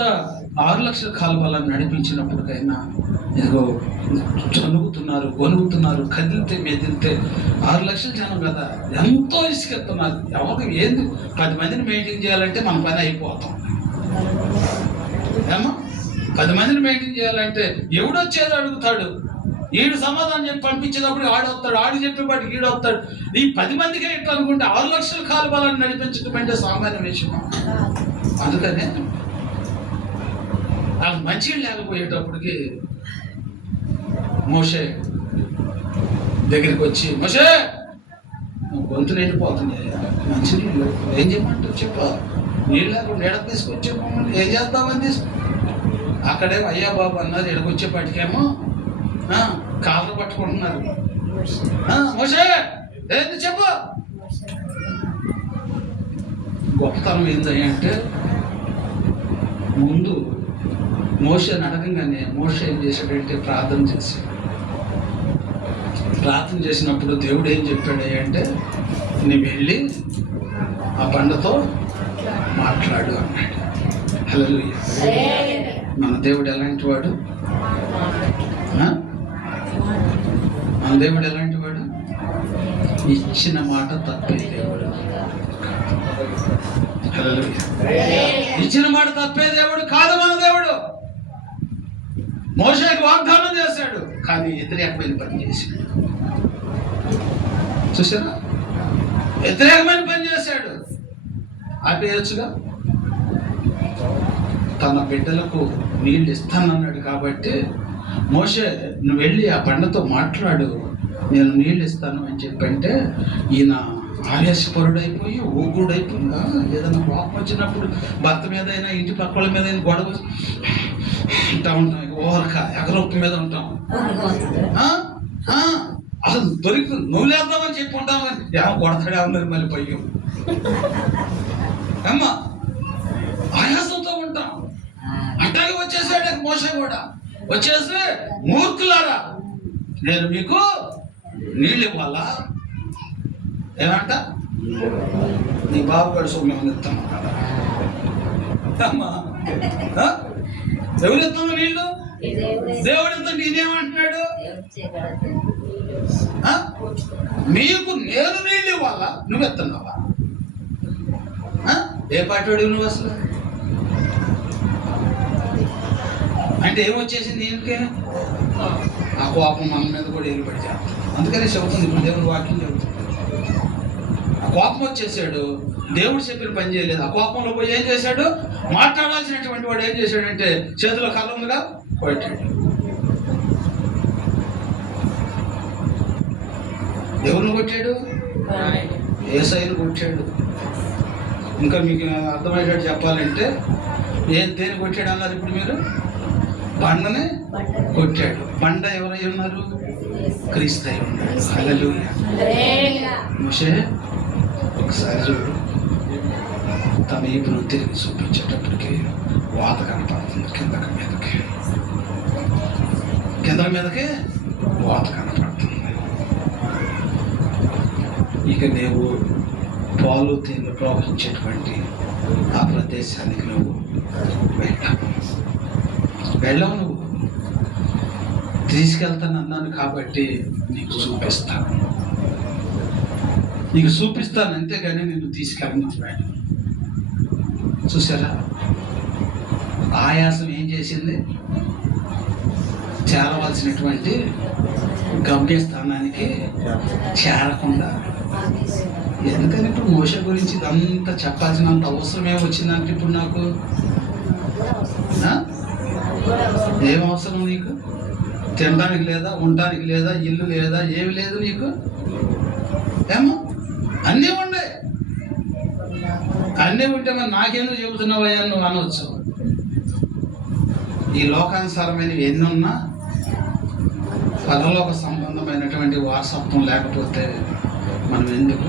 6 లక్షల కాలువలను నడిపించినప్పటికైనా ఇదిగో చనుగుతున్నారు, గొనుగుతున్నారు, కదిలితే మెదిలితే 6 లక్షల జనం కదా, ఎంతో ఇసుకెత్తున్నారు. ఎవరికి ఏంది 10 మందిని మెయింటైన్ చేయాలంటే మన పని అయిపోతాం ఏమో. 10 మందిని మెయింటైన్ చేయాలంటే ఎవడొచ్చేది అడుగుతాడు, ఈడు సమాధానం చెప్పి పంపించేటప్పుడు ఆడవుతాడు, ఆడు చెప్పేపాటికి ఈడవుతాడు. ఈ 10 మందికే ఇట్లా అనుకుంటే 6 లక్షల కాలువలను నడిపించడం అంటే సామాన్య విషయం. అందుకనే నాకు మంచి లేకపోయేటప్పటికి మోషే దగ్గరికి వచ్చి, మోషే గొంతు నిండిపోతుంది, మంచి నీళ్ళు ఏం చేయమంటావు చెప్పు, నీళ్ళు లేకుండా నీడ తీసుకొచ్చాము, ఏం చేద్దామని తీసుకు. అక్కడేమో అయ్యా బాబు అన్నారు, ఇక్కడికి వచ్చేపాటికేమో కాళ్ళు పట్టుకుంటున్నారు. మోషే ఏంటి చెప్పు. గొప్పతనం ఏంటి అంటే, ముందు మోషేని అడగంగానే మోషే ఏం చేశాడంటే ప్రార్థన చేశాడు. ప్రార్థన చేసినప్పుడు దేవుడు ఏం చెప్పాడు అంటే, నువ్వు వెళ్ళి ఆ బండతో మాట్లాడు అన్నాడు. హల్లెలూయా. మన దేవుడు ఎలాంటి వాడు? మన దేవుడు ఎలాంటి వాడు? ఇచ్చిన మాట తప్పే దేవుడు. హల్లెలూయా. ఇచ్చిన మాట తప్పే దేవుడు కాదు మన దేవుడు. మోషేకి వాగ్దానం చేశాడు, కానీ వ్యతిరేకమైన పని చేశాడు. చూసారా, వ్యతిరేకమైన పని చేశాడు. ఆపేయచ్చుగా. తన బిడ్డలకు నీళ్ళు ఇస్తానన్నాడు కాబట్టి, మోషే నువ్వు వెళ్ళి ఆ బండతో మాట్లాడు, నేను నీళ్ళు ఇస్తాను అని చెప్పంటే, ఈయన ఆవేశపరుడైపోయి ఊగుడైపోయి, ఏదైనా కోపం వచ్చినప్పుడు భర్త మీద అయినా ఇంటి పక్కల మీద అయినా గొడవ ఉంటా ఉంటాం, ఓరక ఎగరొప్పు మీద ఉంటాం. అసలు దొరికి నువ్వు లేద్దామని చెప్పి ఉంటామని ఏమో కొడతాడే ఉన్నది మళ్ళీ పయ్యం అమ్మా, ఆయాసంతో ఉంటాం. అట్లాగే వచ్చేసాడు మోషే కూడా. వచ్చేసి, మూర్ఖులారా నేను మీకు నీళ్ళు ఇవ్వాలా? ఏమంట, నీ బాబు గారు సొమ్ము ఇస్తాను అమ్మా. ఎవరు ఇస్తాను నీళ్ళు? దేవుడు ఇస్తాడు. ఇదేమంటున్నాడు, మీకు నేను నీళ్ళు ఇవ్వాలా, నువ్వు ఎత్తున్నావా? ఏ పాటోడు నువ్వు అసలు అంటే ఏమొచ్చేసింది దీనికి? ఆ కోపం మన మీద కూడా ఏలుబడి చేస్తాం. అందుకనే చెబుతుంది ఇప్పుడు దేవుడు వాక్యం చెబుతుంది. ఆ కోపం వచ్చేసాడు, దేవుడు చెప్పిన పని చేయలేదు. ఆ కోపంలో పోయి ఏం చేశాడు? మాట్లాడాల్సినటువంటి వాడు ఏం చేశాడంటే, చేతిలో కళ్ళ ఉందిగా కొట్టాడు. ఎవరిని కొట్టాడు? యేసయ్యను కొట్టాడు. ఇంకా మీకు అర్థమయ్యేటట్టు చెప్పాలంటే, దేని కొట్టాడు అన్నారు ఇప్పుడు మీరు? బండనే కొట్టాడు. బండ ఎవరై ఉన్నారు? క్రీస్తు అయి ఉన్నారు. హల్లెలూయా. మోషే ఒకసారి చూడు, తన ఈపును తిరిగి చూపించేటప్పటికి వాత కనపడుతుంది. కింద మీదకి వాత కనపడుతుంది. ఇక నీవు పాలు తేనె ప్రవహించేటువంటి ఆ ప్రదేశానికి నువ్వు వెళ్ళవు. నువ్వు తీసుకెళ్తాను అన్నాను కాబట్టి నీకు చూపిస్తాను అంతేగాని నిన్ను తీసుకెళ్ళనిచ్చాడు. చూసారా, ఆయాసం ఏం చేసింది? చేరవలసినటువంటి గమ్యస్థానానికి చేరకుండా. ఎందుకని ఇప్పుడు మోషే గురించి ఇదంతా చెప్పాల్సినంత అవసరమే వచ్చిందంటే ఇప్పుడు నాకు ఏం అవసరం నీకు? తినడానికి లేదా, ఉండడానికి లేదా, ఇల్లు లేదా, ఏమి లేదు నీకు? ఏమో అన్నీ ఉండే. అన్నీ ఉంటే మరి నాకెందుకు చెబుతున్నావయ్యా నువ్వు అనవచ్చు. ఈ లోకానుసారమైనవి ఎన్ని ఉన్నా పరలోక సంబంధమైనటువంటి వారసత్వం లేకపోతే మనం ఎందుకు?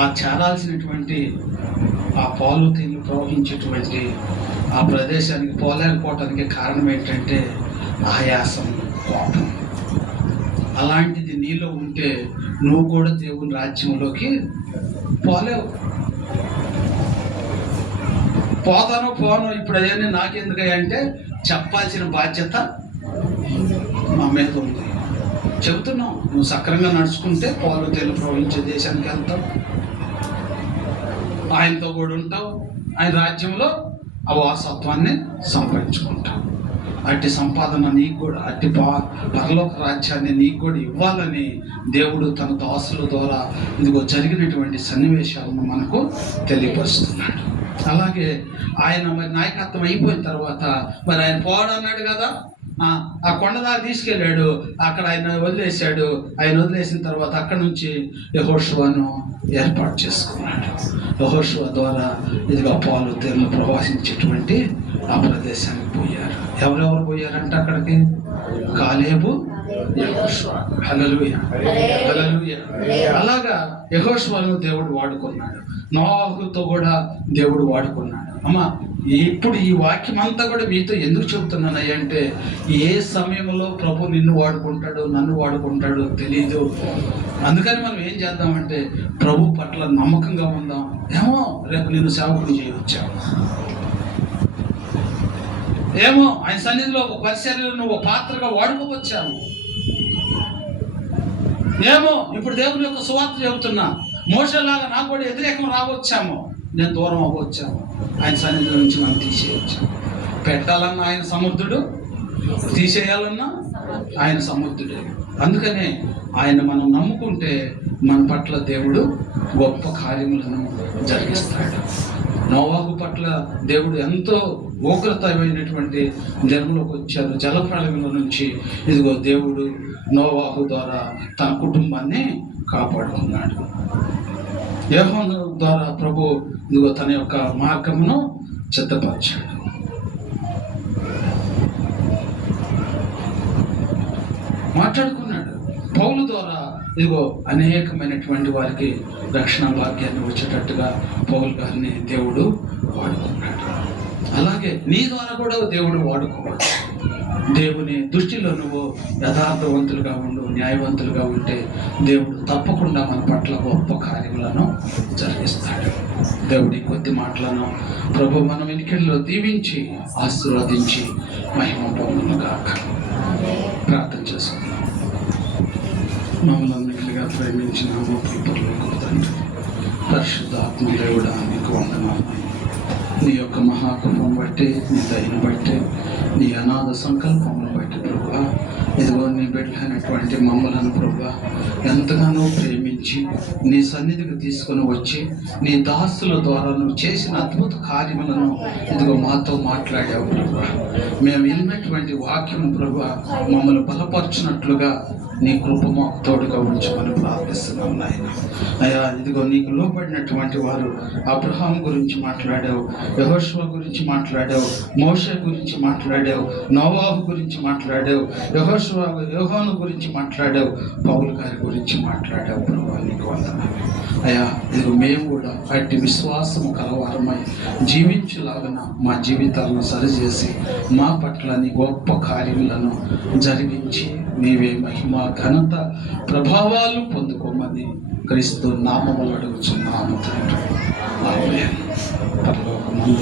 ఆ చేరాల్సినటువంటి ఆ పాలు తేనె ప్రవహించేటువంటి ఆ ప్రదేశానికి పోలేకపోవటానికి కారణం ఏంటంటే ఆయాసం, కోపం. అలాంటిది నీలో ఉంటే నువ్వు కూడా దేవుని రాజ్యంలోకి పోలేవు. పోను ఇప్పుడు అవన్నీ నాకెందుకయ్యా అంటే చెప్పాల్సిన బాధ్యత మా మీద ఉంది. చెబుతున్నావు, నువ్వు సక్రంగా నడుచుకుంటే పాలు తేలు ప్రవహించే దేశానికి వెళ్తావు, ఆయనతో కూడా ఉంటావు, ఆయన రాజ్యంలో ఆ వారసత్వాన్ని సంపాదించుకుంటావు. అట్టి సంపాదన నీకు కూడా, అట్టి పరలోక రాజ్యాన్ని నీకు కూడా ఇవ్వాలని దేవుడు తన దాసుల ద్వారా ఇదిగో జరిగినటువంటి సన్నివేశాలను మనకు తెలియపరుస్తున్నాడు. అలాగే ఆయన మరి నాయకత్వం అయిపోయిన తర్వాత మరి ఆయన పోవడన్నాడు కదా, ఆ కొండ దాకా తీసుకెళ్ళాడు. అక్కడ ఆయన వదిలేశాడు. ఆయన వదిలేసిన తర్వాత అక్కడ నుంచి యెహోషువను ఏర్పాటు చేసుకున్నాడు. యెహోషువ ద్వారా ఇదిగా పాలు తేళ్లు ప్రవహించేటువంటి ఆ ప్రదేశానికి పోయారు. ఎవరెవరు పోయారంటే అక్కడికి కాలేబు, యెహోషువ. హల్లెలూయా, హల్లెలూయా. అలాగా యెహోషువను దేవుడు వాడుకున్నాడు. నోవాహుతో కూడా దేవుడు వాడుకున్నాడు. అమ్మా, ఇప్పుడు ఈ వాక్యం అంతా కూడా మీతో ఎందుకు చెబుతున్నానయ్య అంటే ఏ సమయంలో ప్రభు నిన్ను వాడుకుంటాడో నన్ను వాడుకుంటాడో తెలీదు. అందుకని మనం ఏం చేద్దామంటే ప్రభు పట్ల నమ్మకంగా ఉందాం. ఏమో రేపు నిన్ను సేవకుని చేయవచ్చాము, ఏమో ఆయన సన్నిధిలో ఒక పరిచర్యలో నువ్వు పాత్రగా వాడుకోవచ్చాము, ఏమో ఇప్పుడు దేవుని యొక్క సువార్త చెబుతున్నా మోషేలాగా నాకు కూడా వ్యతిరేకం రావచ్చాము, నేను దూరం అవ్వచ్చాము. ఆయన సన్నిధి నుంచి మనం తీసేయచ్చు. పెట్టాలన్నా ఆయన సమర్థుడు, తీసేయాలన్నా ఆయన సమర్థుడే. అందుకనే ఆయన మనం నమ్ముకుంటే మన పట్ల దేవుడు గొప్ప కార్యములను జరిగిస్తాడు. నోవాహు పట్ల దేవుడు ఎంతో ఉగ్రతమైనటువంటి జన్మలోకి వచ్చారు. జలప్రళయంలో నుంచి ఇదిగో దేవుడు నోవాహు ద్వారా తన కుటుంబాన్ని కాపాడుకున్నాడు. యోహాను ద్వారా ప్రభు ఇదిగో తన యొక్క మార్గమును సిద్ధపరిచాడు. మాట్లాడుకున్నాడు. పౌలు ద్వారా ఇదిగో అనేకమైనటువంటి వారికి రక్షణ భాగ్యాన్ని వచ్చేటట్టుగా పౌలు గారిని దేవుడు వాడుకున్నాడు. అలాగే నీ ద్వారా కూడా దేవుడు వాడుకోవాలి. దేవుని దృష్టిలో నువ్వు యథార్థవంతులుగా ఉండు, న్యాయవంతులుగా ఉంటే దేవుడు తప్పకుండా మన పట్ల గొప్ప కార్యములను జరిగిస్తాడు. దేవుడి కొద్ది మాటలను ప్రభు మనం ఇన్నిటిలో దీవించి ఆశీర్వదించి మహిమ పొందునుగాక. ప్రార్థన చేసుకుందాం. మమ్మల్ని మిగిలిగా ప్రేమించిన మా ప్రియపరలోకపు తండ్రి, పరిశుద్ధ ఆత్మదేవుడా నీకు వందనాలు. నీ యొక్క మహాకృపను బట్టి, నీ దయను బట్టి, నీ అనాథ సంకల్పమును బట్టి ప్రభువా, ఇదిగో నీ బిడ్డలైనటువంటి మమ్మలను ప్రభువా ఎంతగానో ప్రేమించి నీ సన్నిధికి తీసుకొని వచ్చి నీ దాసుల ద్వారా నువ్వు చేసిన అద్భుత కార్యములను ఇదిగో మాతో మాట్లాడావు ప్రభువా. మేము విన్నటువంటి వాక్యం ప్రభువా మమ్మల్ని బలపరచినట్లుగా నీ కృప మాకు తోడుగా ఉంచమని ప్రార్థిస్తున్నాం నాయన. అయ్యా ఇదిగో నీకు లోబడినటువంటి వారు అబ్రహాం గురించి మాట్లాడావు, యెహోషువ గురించి మాట్లాడావు, మోషే గురించి మాట్లాడావు, నోవాహు గురించి మాట్లాడావు, యోహాను గురించి మాట్లాడావు, పౌలు గారి గురించి మాట్లాడావు ప్రభువా. నీకు వందనాలు అయ్యా. ఇదిగో మేము కూడా అట్టి విశ్వాసము కలవారమై జీవించులాగన మా జీవితాలను సరిచేసి మా పట్ల నీ గొప్ప కార్యములను జరిగించి నీవే మహిమ ఘనత ప్రభావాలు పొందుకోమని క్రీస్తు నామములు అడుగుచున్నాము తండ్రి. ఆమేన్. పరలోకమందు